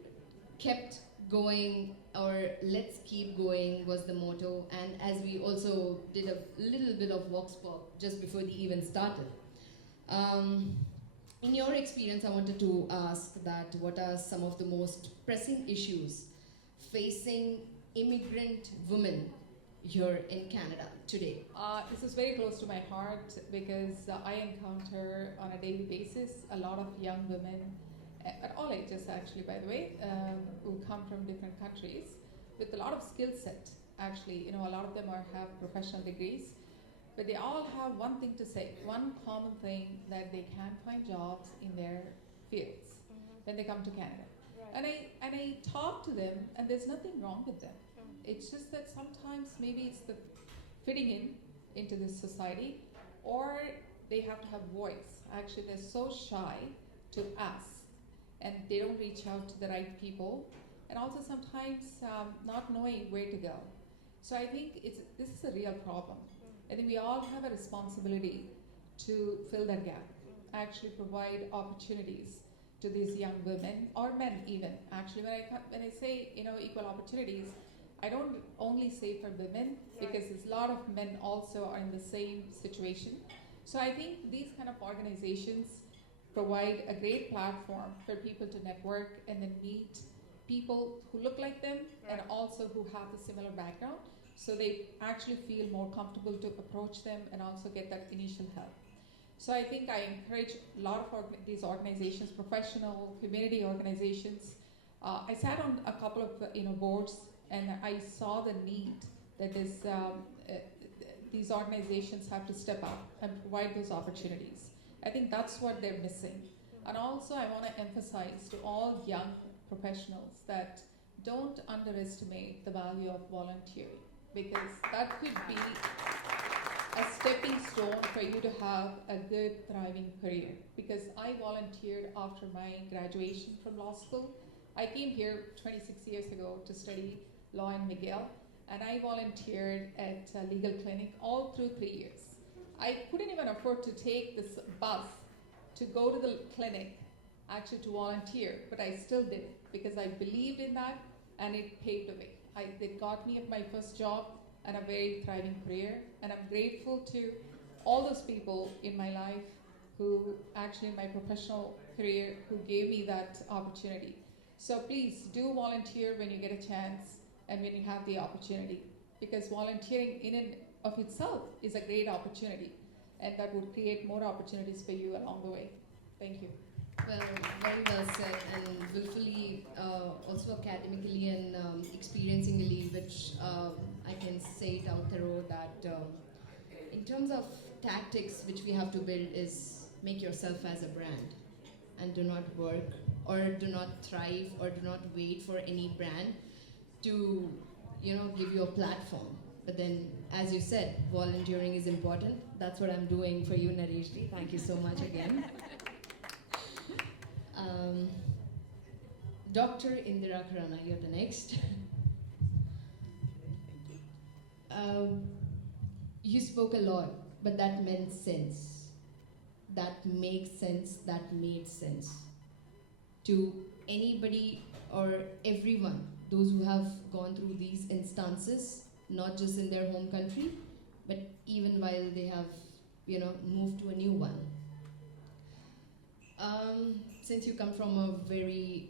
kept going or let's keep going was the motto. And as we also did a little bit of vox pop just before the event started. In your experience, I wanted to ask that what are some of the most pressing issues facing immigrant women here in Canada today? This is very close to my heart because I encounter on a daily basis a lot of young women at all ages, actually, by the way, who come from different countries with a lot of skill set. Actually, you know, a lot of them have professional degrees, but they all have one thing to say, one common thing, that they can't find jobs in their fields when they come to Canada. Right. And I talk to them, and there's nothing wrong with them. It's just that sometimes maybe it's the fitting into this society, or they have to have voice. Actually, they're so shy to ask, and they don't reach out to the right people, and also sometimes not knowing where to go. So I think this is a real problem. I think we all have a responsibility to fill that gap, actually provide opportunities to these young women, or men even. Actually, when I say, you know, equal opportunities, I don't only say for women, because there's a lot of men also are in the same situation. So I think these kind of organizations provide a great platform for people to network and then meet people who look like them and also who have a similar background, so they actually feel more comfortable to approach them and also get that initial help. So I think I encourage a lot of these organizations, professional, community organizations. I sat on a couple of boards, and I saw the need that these organizations have to step up and provide those opportunities. I think that's what they're missing. And also I want to emphasize to all young professionals that don't underestimate the value of volunteering, because that could be a stepping stone for you to have a good, thriving career. Because I volunteered after my graduation from law school. I came here 26 years ago to study law in McGill, and I volunteered at a legal clinic all through 3 years. I couldn't even afford to take this bus to go to the clinic, actually to volunteer, but I still did it because I believed in that, and it paved the way. It got me at my first job and a very thriving career, and I'm grateful to all those people in my life who actually in my professional career who gave me that opportunity. So please do volunteer when you get a chance and when you have the opportunity, because volunteering in and of itself is a great opportunity, and that would create more opportunities for you along the way. Thank you. Well, very well said, and willfully, also academically and experiencingly, which I can say it out thorough that in terms of tactics which we have to build is make yourself as a brand, and do not work or do not thrive or do not wait for any brand to, give you a platform. But then, as you said, volunteering is important. That's what I'm doing for you, Nareshji. Thank you so much again. Dr. Indira Khurana, you're the next. You spoke a lot, but that meant sense. That makes sense, that made sense to anybody or everyone those who have gone through these instances, not just in their home country, but even while they have, moved to a new one. Since you come from a very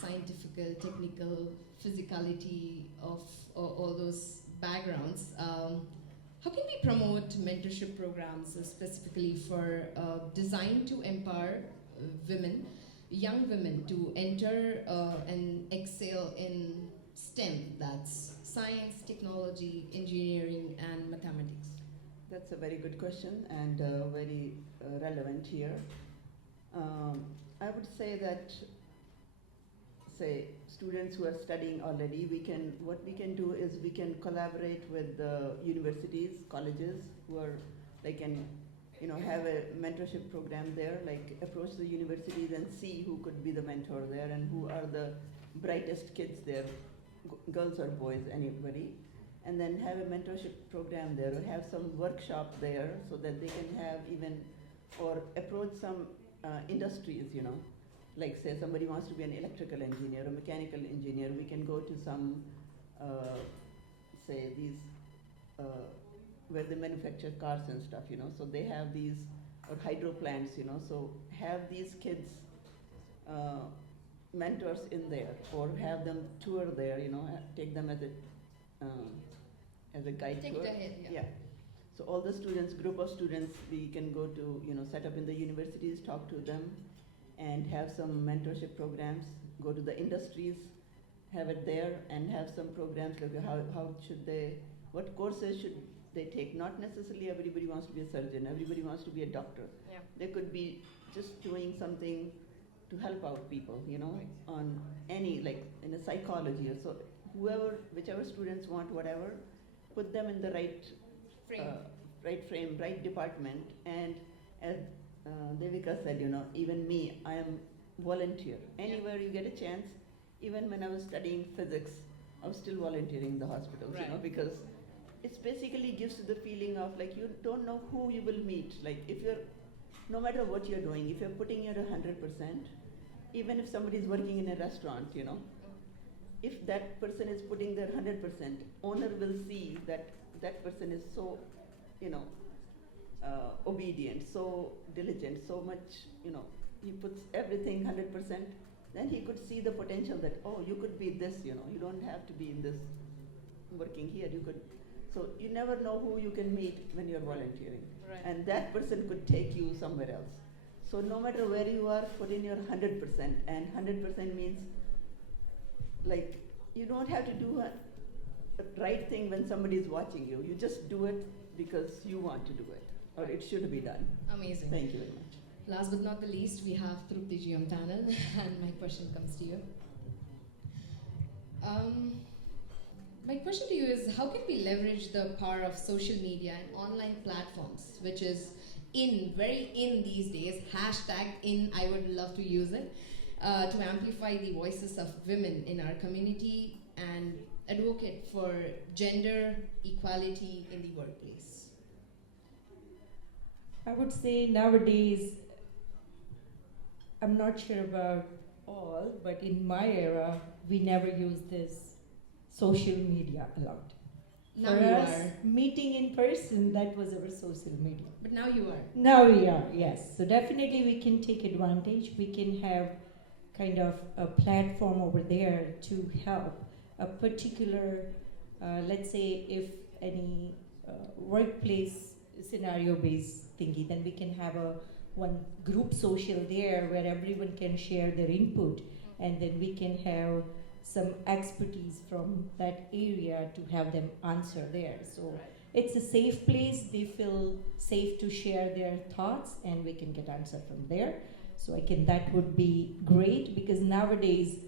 scientific, technical, physicality of all those backgrounds, how can we promote mentorship programs specifically for designed to empower women, young women, to enter and excel in STEM, that's science, technology, engineering, and mathematics? That's a very good question and very relevant here. I would say that, students who are studying already, what we can do is we can collaborate with the universities, colleges who are, have a mentorship program there, approach the universities and see who could be the mentor there and who are the brightest kids there, girls or boys, anybody, and then have a mentorship program there or have some workshop there so that they can have or approach some industries, say somebody wants to be an electrical engineer or mechanical engineer, we can go to some, where they manufacture cars and stuff, so they have these, or hydro plants, so have these kids mentors in there, or have them tour there, take them as a guide Take tour. it ahead, yeah. So all the students, group of students, we can go to, set up in the universities, talk to them, and have some mentorship programs, go to the industries, have it there, and have some programs like what courses should they take? Not necessarily everybody wants to be a surgeon, everybody wants to be a doctor. Yeah. They could be just doing something to help out people, on any, in a psychology, or so whichever students want whatever, put them in the right frame, right department, and as Devika said, even me, I am volunteer. Anywhere you get a chance, even when I was studying physics, I was still volunteering in the hospitals, because it basically gives you the feeling of you don't know who you will meet. No matter what you're doing, if you're putting your 100%, even if somebody is working in a restaurant, if that person is putting their 100%, owner will see that person is so, obedient, so diligent, so much, he puts everything 100%, then he could see the potential that, oh, you could be this, you don't have to be in this, working here, so you never know who you can meet when you're volunteering. Right. And that person could take you somewhere else. So no matter where you are, put in your 100%, and 100% means, you don't have to do a right thing when somebody is watching you. You just do it because you want to do it, or it should be done. Amazing. Thank you very much. Last but not the least, we have Trupti ji on panel, and my question comes to you. My question to you is, how can we leverage the power of social media and online platforms, which is very in these days, #in, I would love to use it, to amplify the voices of women in our community and advocate for gender equality in the workplace? I would say nowadays, I'm not sure about all, but in my era, we never used this social media a lot. Now For you us, are. meeting in person, that was our social media. But now you are. Now we are, yes. So definitely we can take advantage. We can have kind of a platform over there to help a particular, let's say if any workplace scenario-based thingy, then we can have one group social there where everyone can share their input, and then we can have some expertise from that area to have them answer there. So it's a safe place. They feel safe to share their thoughts, and we can get answer from there. So that would be great, because nowadays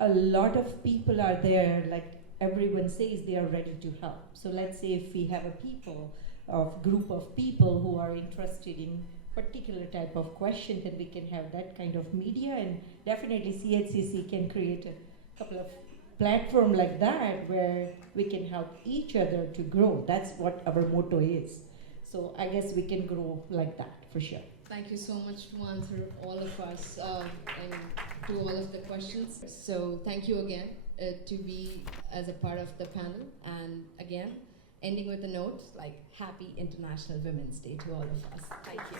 a lot of people are there, like everyone says they are ready to help. So let's say if we have a group of people who are interested in particular type of question, then we can have that kind of media, and definitely CHCC can create a couple of platform like that where we can help each other to grow. That's what our motto is. So I guess we can grow like that for sure. Thank you so much to answer all of us and to all of the questions. So thank you again to be as a part of the panel. And again, ending with a note like Happy International Women's Day to all of us. Thank you.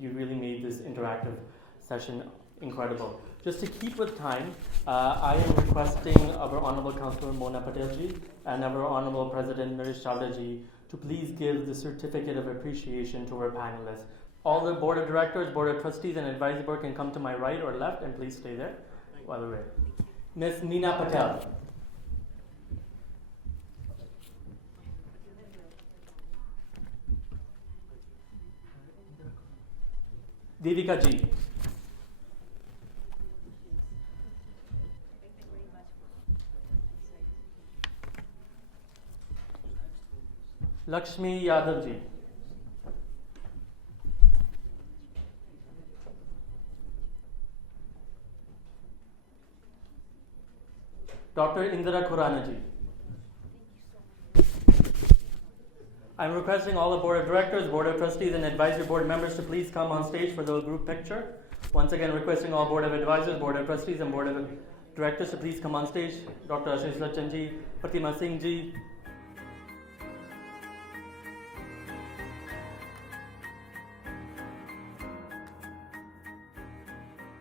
You really made this interactive session incredible. Just to keep with time, I am requesting our Honorable Councillor Mona Patelji and our Honorable President Naresh Chavdaji to please give the certificate of appreciation to our panelists. All the Board of Directors, Board of Trustees and Advisory Board can come to my right or left and please stay there while we wait. Ms. Meena Patel. Devika Ji. Lakshmi Yadav Ji. Dr. Indira Khurana Ji. I'm requesting all the Board of Directors, Board of Trustees and Advisory Board members to please come on stage for the group picture. Once again, requesting all Board of Advisors, Board of Trustees and Board of Directors to please come on stage. Dr. Ashish Lachan Ji, Pratima Singh Ji.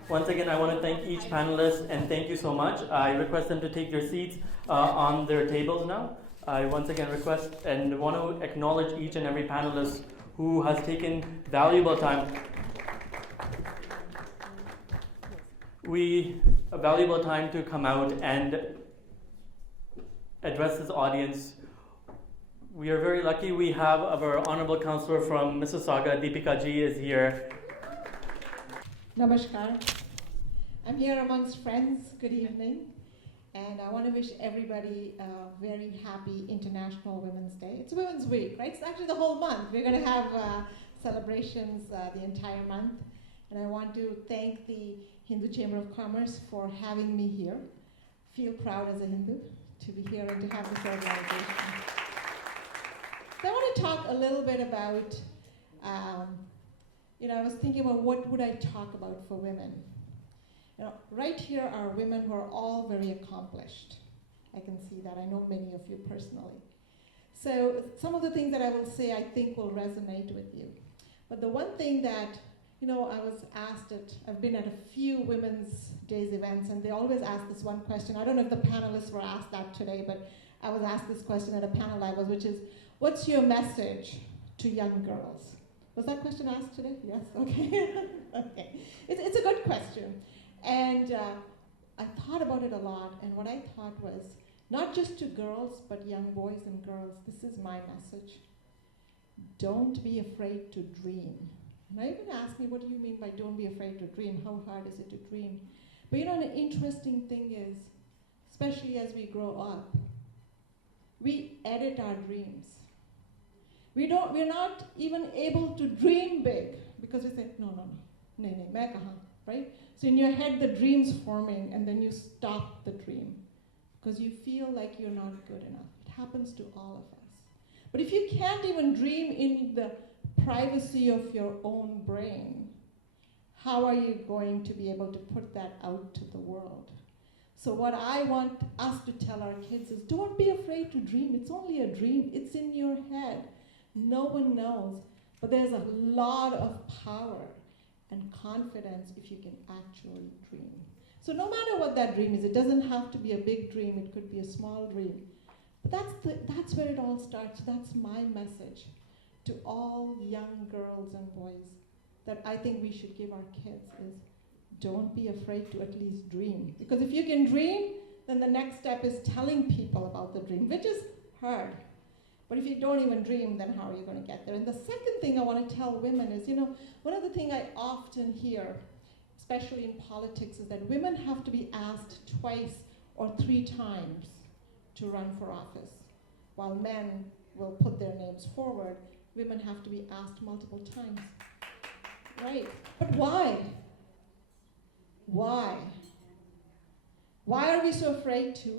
Once again, I want to thank each panelist and thank you so much. I request them to take their seats on their tables now. I once again request and want to acknowledge each and every panelist who has taken valuable time. A valuable time to come out and address this audience. We are very lucky we have our Honorable Councillor from Mississauga, Deepika Ji, is here. Namaskar. I'm here amongst friends. Good evening. And I want to wish everybody a very happy International Women's Day. It's Women's Week, right? It's actually the whole month. We're going to have celebrations the entire month. And I want to thank the Hindu Chamber of Commerce for having me here. Feel proud as a Hindu to be here and to have this organization. So I want to talk a little bit about, I was thinking about what would I talk about for women. Right here are women who are all very accomplished. I can see that. I know many of you personally. So some of the things that I will say I think will resonate with you. But the one thing that, I was asked I've been at a few Women's Days events and they always ask this one question. I don't know if the panelists were asked that today, but I was asked this question at a panel I was, which is, what's your message to young girls? Was that question asked today? Yes, okay. Okay. It's a good question. And I thought about it a lot, and what I thought was, not just to girls, but young boys and girls, this is my message. Don't be afraid to dream. And I even asked me, what do you mean by don't be afraid to dream? How hard is it to dream? But an interesting thing is, especially as we grow up, we edit our dreams. We're not even able to dream big, because we say, no, main kahan, right? So in your head, the dream's forming, and then you stop the dream because you feel like you're not good enough. It happens to all of us. But if you can't even dream in the privacy of your own brain, how are you going to be able to put that out to the world? So what I want us to tell our kids is, don't be afraid to dream. It's only a dream. It's in your head. No one knows. But there's a lot of power and confidence if you can actually dream. So no matter what that dream is, it doesn't have to be a big dream, it could be a small dream. But that's where it all starts. That's my message to all young girls and boys that I think we should give our kids is, don't be afraid to at least dream. Because if you can dream, then the next step is telling people about the dream, which is hard. But if you don't even dream, then how are you going to get there? And the second thing I want to tell women is, one of the things I often hear, especially in politics, is that women have to be asked twice or 3 times to run for office. While men will put their names forward, women have to be asked multiple times. Right. But why? Why? Why are we so afraid to?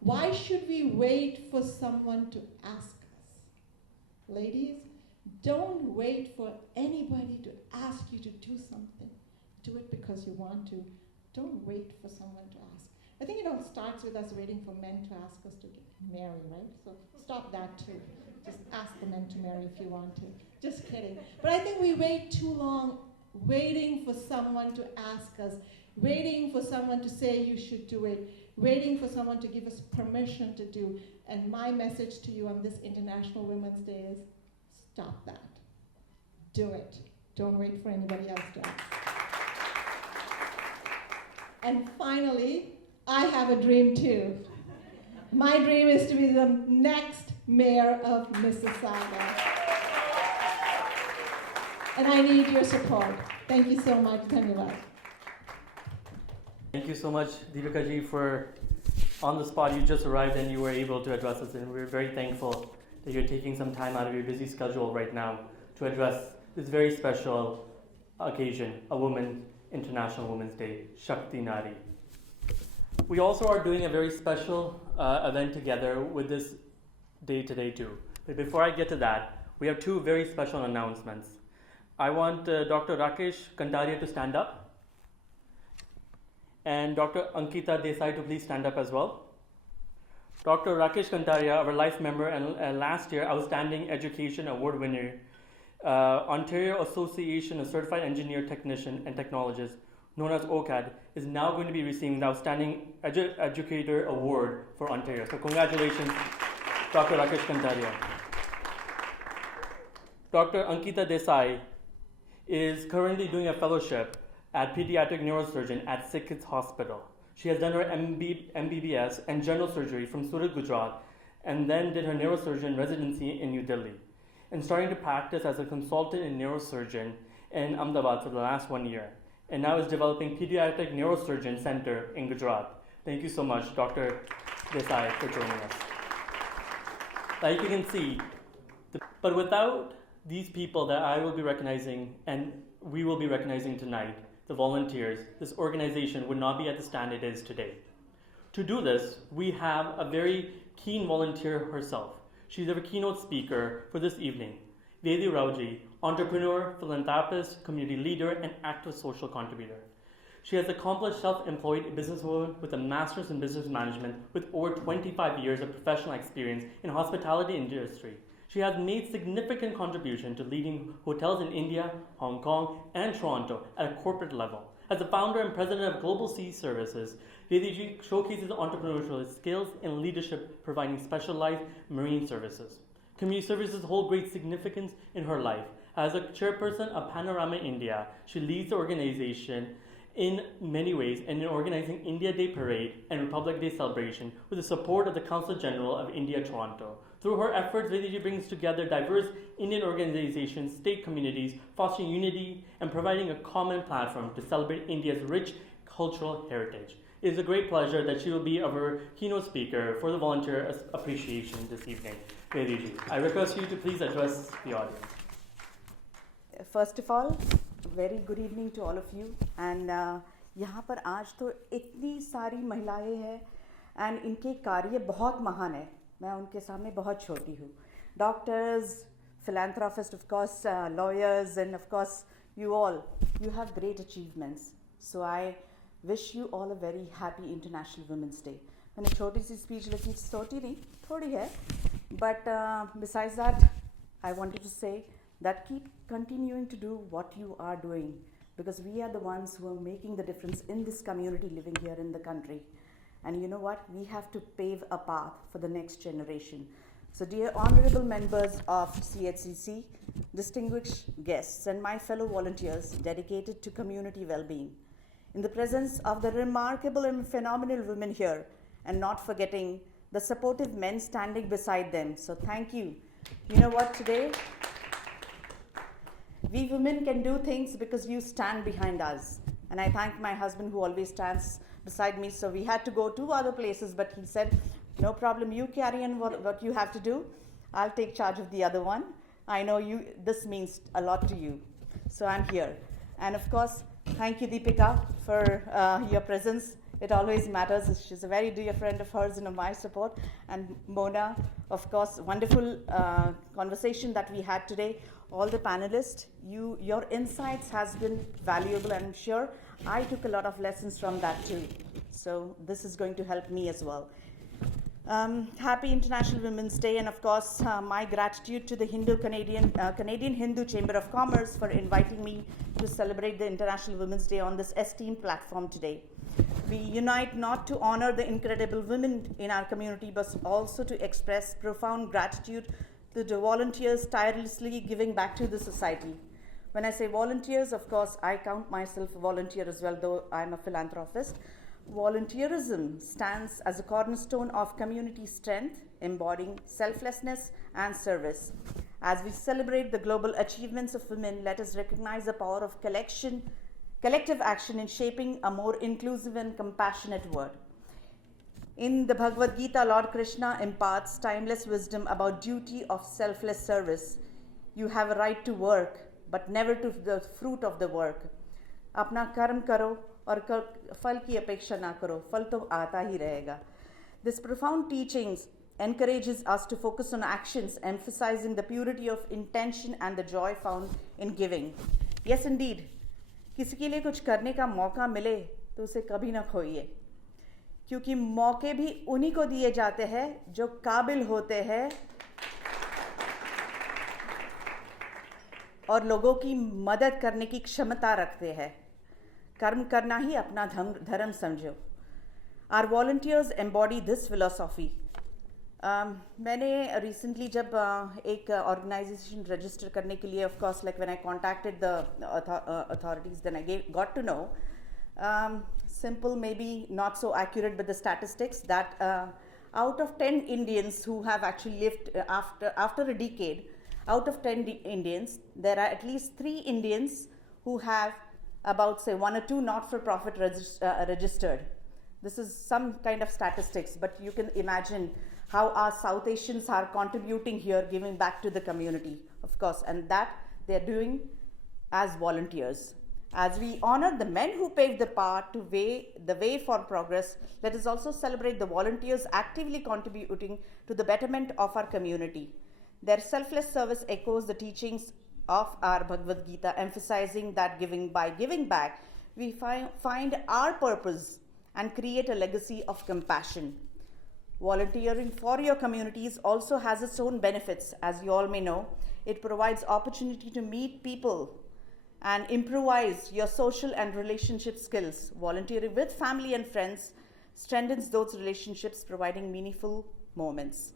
Why should we wait for someone to ask us? Ladies, Don't wait for anybody to ask you to do something. Do it because you want to. Don't wait for someone to ask. I think it all starts with us waiting for men to ask us to marry, right? So stop that too. Just ask the men to marry if you want to. Just kidding. But I think we wait too long waiting for someone to ask us, waiting for someone to say you should do it, waiting for someone to give us permission to do. And my message to you on this International Women's Day is stop that. Do it. Don't wait for anybody else to ask. And finally, I have a dream too. My dream is to be the next mayor of Mississauga. And I need your support. Thank you so much. Dhanyavad. Thank you so much, Deepika ji, for on the spot. You just arrived and you were able to address us, and we're very thankful that you're taking some time out of your busy schedule right now to address this very special occasion, a International Women's Day, Shakti Nari. We also are doing a very special event together with this day today too. But before I get to that, we have two very special announcements. I want Dr. Rakesh Kandaria to stand up, and Dr. Ankita Desai to please stand up as well. Dr. Rakesh Kandaria, our life member and last year Outstanding Education Award winner, Ontario Association of Certified Engineer Technician and Technologist, known as OCAD, is now going to be receiving the Outstanding Educator Award for Ontario. So congratulations, Dr. Rakesh Kandaria. Dr. Ankita Desai is currently doing a fellowship at Pediatric Neurosurgeon at Sick Kids Hospital. She has done her MBBS and general surgery from Surat, Gujarat, and then did her neurosurgeon residency in New Delhi, and starting to practice as a consultant and neurosurgeon in Ahmedabad for the last 1 year, and now is developing Pediatric Neurosurgeon Center in Gujarat. Thank you so much, Dr. Desai, for joining us. Like you can see, but without these people that I will be recognizing and we will be recognizing tonight, the volunteers, this organization would not be at the stand it is today. To do this, we have a very keen volunteer herself. She's our keynote speaker for this evening, Vedi Rauji, entrepreneur, philanthropist, community leader, and active social contributor. She has accomplished self-employed businesswoman with a master's in business management with over 25 years of professional experience in hospitality industry. She has made significant contribution to leading hotels in India, Hong Kong, and Toronto at a corporate level. As the founder and president of Global Sea Services, Vediji showcases entrepreneurial skills and leadership, providing specialized marine services. Community services hold great significance in her life. As a chairperson of Panorama India, she leads the organization in many ways and in organizing India Day Parade and Republic Day celebration with the support of the Council General of India, Toronto. Through her efforts, Vediji brings together diverse Indian organizations, state communities, fostering unity and providing a common platform to celebrate India's rich cultural heritage. It is a great pleasure that she will be our keynote speaker for the volunteer appreciation this evening. Vediji, I request you to please address the audience. First of all, very good evening to all of you. And यहाँ पर आज तो इतनी सारी महिलाएं हैं and इनके कार्य बहुत महान है. मैं उनके सामने बहुत छोटी हूँ. Doctors, philanthropists, of course, lawyers, and of course, you all, you have great achievements. So I wish you all a very happy International Women's Day. मैंने छोटी सी speech लिखी, छोटी नहीं, थोड़ी है. But besides that, I wanted to say that keep continuing to do what you are doing, because we are the ones who are making the difference in this community living here in the country. And you know what? We have to pave a path for the next generation. So dear honorable members of CHCC, distinguished guests, and my fellow volunteers dedicated to community well-being, in the presence of the remarkable and phenomenal women here, and not forgetting the supportive men standing beside them. So thank you. You know what, today, we women can do things because you stand behind us. And I thank my husband who always stands beside me. So we had to go 2 other places, but he said, no problem, you carry on what you have to do. I'll take charge of the other one. I know you. This means a lot to you. So I'm here. And of course, thank you, Deepika, for your presence It always matters. She's a very dear friend of hers and of my support. And Mona, of course, wonderful conversation that we had today. All the panelists, your insights has been valuable, and I'm sure I took a lot of lessons from that too. So this is going to help me as well. Happy International Women's Day, and of course, my gratitude to the Canadian Hindu Chamber of Commerce for inviting me to celebrate the International Women's Day on this esteemed platform today. We unite not to honor the incredible women in our community, but also to express profound gratitude to the volunteers tirelessly giving back to the society. When I say volunteers, of course, I count myself a volunteer as well, though I'm a philanthropist. Volunteerism stands as a cornerstone of community strength, embodying selflessness and service. As we celebrate the global achievements of women, let us recognize the power of collective action in shaping a more inclusive and compassionate world. In the Bhagavad Gita, Lord Krishna imparts timeless wisdom about duty of selfless service. You have a right to work, but never to the fruit of the work. Apna karm karo aur phal ki apeksha na karo, phal to aata hi rahega. This profound teachings encourages us to focus on actions, emphasizing the purity of intention and the joy found in giving. Yes, indeed. किसी के लिए कुछ करने का मौका मिले तो उसे कभी ना खोइए, क्योंकि मौके भी उन्हीं को दिए जाते हैं जो काबिल होते हैं और लोगों की मदद करने की क्षमता रखते हैं. कर्म करना ही अपना धर्म समझो. Our volunteers embody this philosophy. मैंने recently जब एक organization register करने के लिए, of course, like when I contacted the authorities, then I got to know, simple, maybe not so accurate, but the statistics that out of 10 Indians who have actually lived after a decade, out of 10 Indians, there are at least 3 Indians who have about, say, 1 or 2 not-for-profit registered. This is some kind of statistics, but you can imagine how our South Asians are contributing here, giving back to the community, of course, and that they're doing as volunteers. As we honor the men who paved the path to the way for progress, let us also celebrate the volunteers actively contributing to the betterment of our community. Their selfless service echoes the teachings of our Bhagavad Gita, emphasizing that by giving back, we find our purpose and create a legacy of compassion. Volunteering for your communities also has its own benefits, as you all may know. It provides opportunity to meet people and improvise your social and relationship skills. Volunteering with family and friends strengthens those relationships, providing meaningful moments.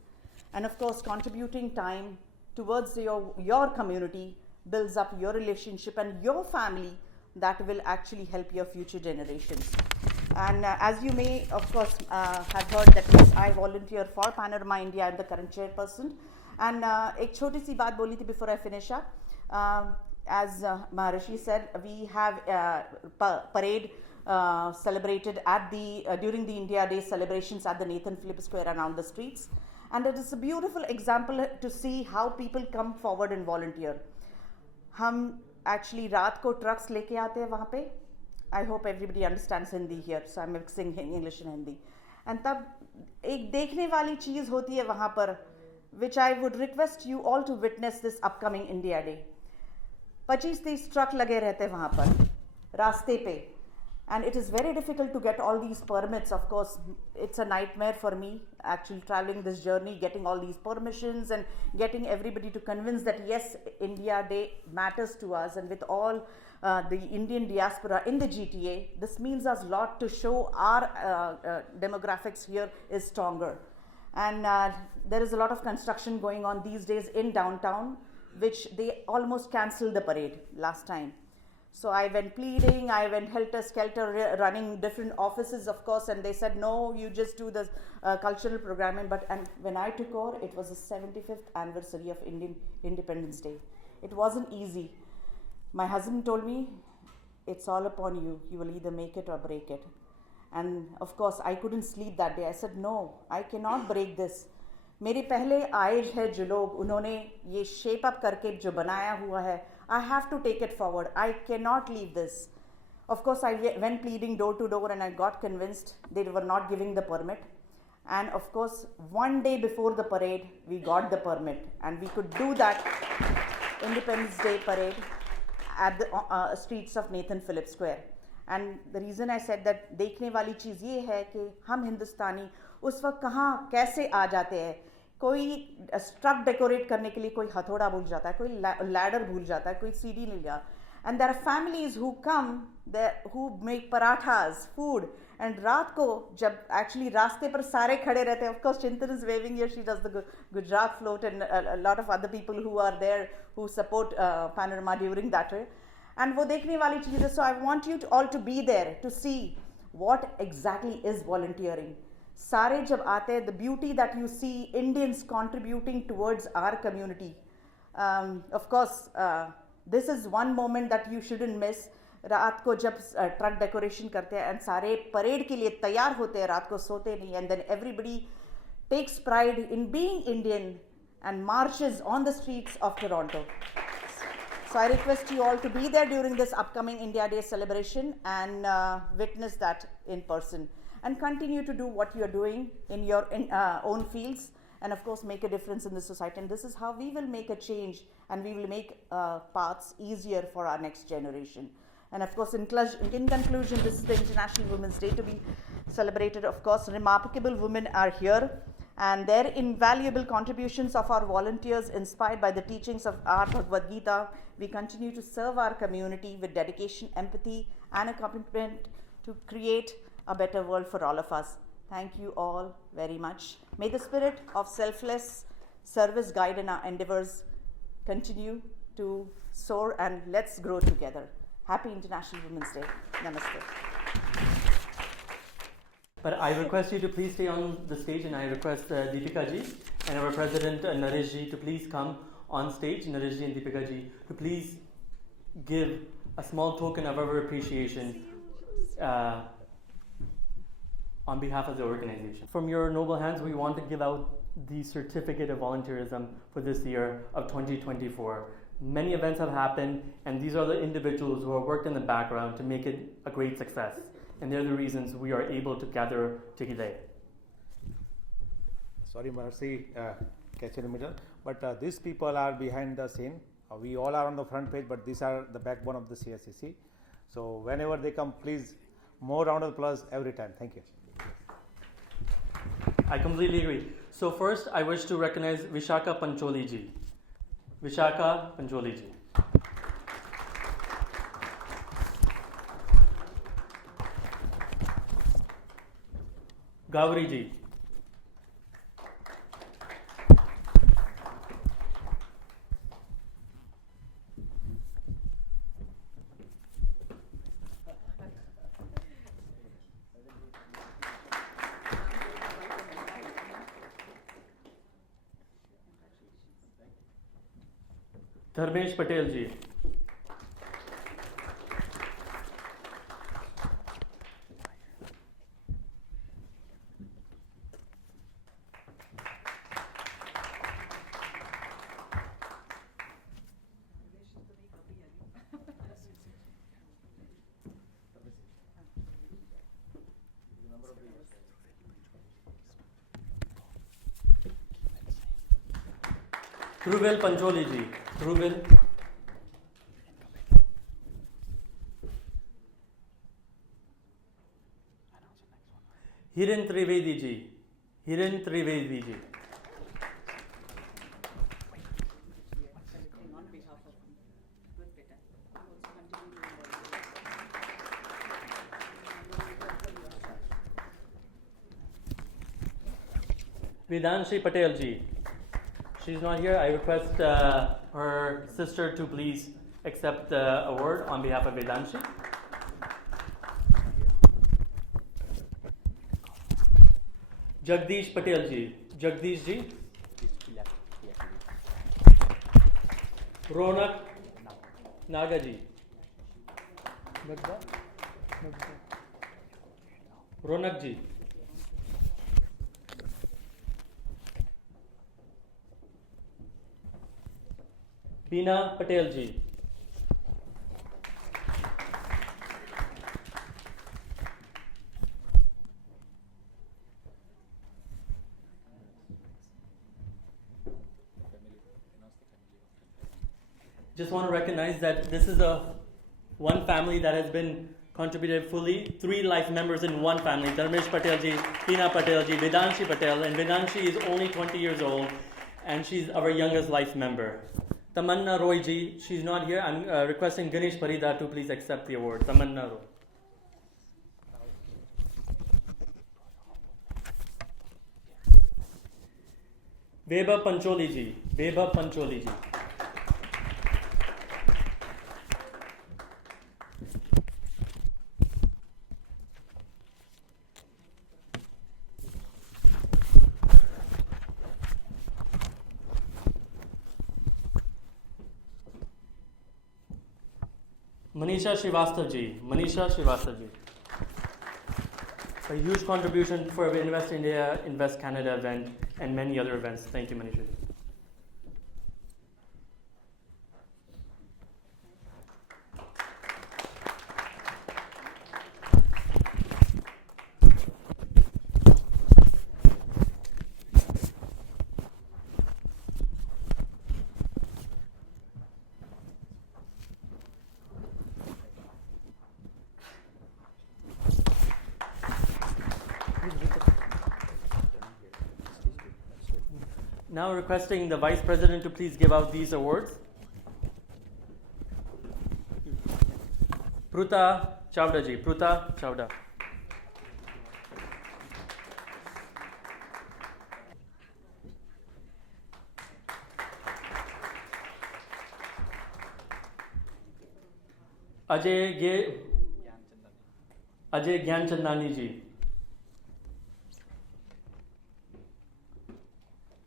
And of course, contributing time towards your community builds up your relationship and your family that will actually help your future generations. And as you may, of course, have heard that yes, I volunteer for Panorama India. I'm the current chairperson. And ek choti si baat boli thi before I finish up. As Maharishi said, we have parade celebrated at during the India Day celebrations at the Nathan Phillips Square around the streets. And it is a beautiful example to see how people come forward and volunteer. हम actually रात को trucks लेके आते हैं वहाँ पे. I hope everybody understands Hindi here, so I'm mixing English and Hindi. And तब एक देखने वाली चीज़ होती है वहाँ पर, which I would request you all to witness this upcoming India Day. 25-30 truck लगे रहते हैं वहाँ पर रास्ते पे, and it is very difficult to get all these permits. Of course, it's a nightmare for me actually traveling this journey, getting all these permissions and getting everybody to convince that yes, India Day matters to us, and with all the Indian diaspora in the GTA, this means us a lot to show our demographics here is stronger. And there is a lot of construction going on these days in downtown, which they almost cancelled the parade last time. So I went pleading, I went helter-skelter running different offices, of course, and they said, no, you just do the cultural programming. And when I took over, it was the 75th anniversary of Indian Independence Day. It wasn't easy. My husband told me, it's all upon you. You will either make it or break it. And of course, I couldn't sleep that day. I said, no, I cannot break this. मेरे पहले आए हैं जो लोग, उन्होंने ये shape up करके जो बनाया हुआ है, I have to take it forward. I cannot leave this. Of course, I went pleading door to door and I got convinced they were not giving the permit. And of course, one day before the parade, we got the permit and we could do that Independence Day parade at the streets of Nathan Phillips Square. And the reason I said that देखने वाली चीज़ ये है कि हम हिंदुस्तानी उस वक्त कहाँ कैसे आ जाते हैं. कोई ट्रक डेकोरेट करने के लिए कोई हथौड़ा भूल जाता है, कोई लैडर भूल जाता है, कोई सीढ़ी नहीं लिया. And there are families who come there who make parathas, food, and रात को जब actually रास्ते पर सारे खड़े रहते हैं. Of course, Chintan is waving here. She does the Gujarat float, and a lot of other people who are there who support Panorama during that day. And वो देखने वाली चीज़ है. So I want you all to be there to see what exactly is volunteering. सारे जब आते हैं, the beauty that you see Indians contributing towards our community. Of course, this is one moment that you shouldn't miss. रात को जब truck decoration करते हैं and सारे परेड के लिए तैयार होते हैं, रात को सोते नहीं, and then everybody takes pride in being Indian and marches on the streets of Toronto. So I request you all to be there during this upcoming India Day celebration and witness that in person. And continue to do what you are doing in your own fields, and of course make a difference in the society. And this is how we will make a change, and we will make paths easier for our next generation. And of course, in conclusion, this is the International Women's Day to be celebrated. Of course, remarkable women are here, and their invaluable contributions of our volunteers, inspired by the teachings of our Bhagavad Gita, we continue to serve our community with dedication, empathy, and a commitment to create a better world for all of us. Thank you all very much. May the spirit of selfless service guide in our endeavors continue to soar, and let's grow together. Happy International Women's Day. Namaste. But I request you to please stay on the stage, and I request Deepika ji and our president Naresh ji to please come on stage. Naresh ji and Deepika ji to please give a small token of our appreciation on behalf of the organization. From your noble hands, we want to give out the certificate of volunteerism for this year of 2024. Many events have happened, and these are the individuals who have worked in the background to make it a great success. And they're the reasons we are able to gather today. Sorry, Mercy, catch in the middle. But these people are behind the scene. We all are on the front page, but these are the backbone of the CHCC. So whenever they come, please, more round of applause every time. Thank you. I completely agree. So first, I wish to recognize Vishaka Pancholi ji. Vishaka Pancholi ji. Gauri ji. Dharmesh Patel ji. Dhruvel Pancholi ji. Dhruvel. Hiren Trivedi ji. Hiren Trivedi ji. Vedanshi Patel ji. She's not here. I request her sister to please accept the award on behalf of Vedanshi. Jagdish Patel ji. Jagdish ji. Ronak Naga ji. Ronak ji. Beena Patel ji. just want to recognize that this is one family that has been contributed fully. 3 life members in one family: Dharmesh Patelji, Tina Patelji, Vedanshi Patel, and Vedanshi is only 20 years old, and she's our youngest life member. Tamanna Royji, she's not here. I'm requesting Ganesh Parida to please accept the award. Tamanna Roy. Beba Pancholi ji. Beba Pancholi ji. Manisha Srivastav ji. Manisha Srivastav ji. A huge contribution for Invest India, Invest Canada event and many other events. Thank you, Manisha. Now requesting the Vice President to please give out these awards. Pruta Chavda ji. Pruta Chavda. Ajay Gyanchandani ji.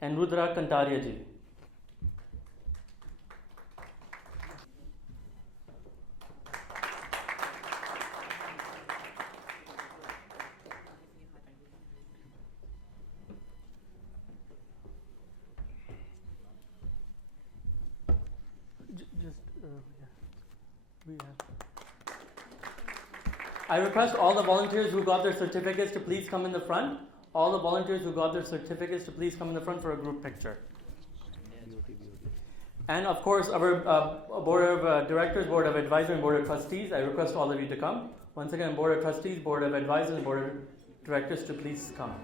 And Rudra Kantaria ji. I request all the volunteers who got their certificates to please come in the front. All the volunteers who got their certificates to please come in the front for a group picture. And of course, our Board of Directors, Board of Advisors, and Board of Trustees, I request all of you to come. Once again, Board of Trustees, Board of Advisors, and Board of Directors to please come.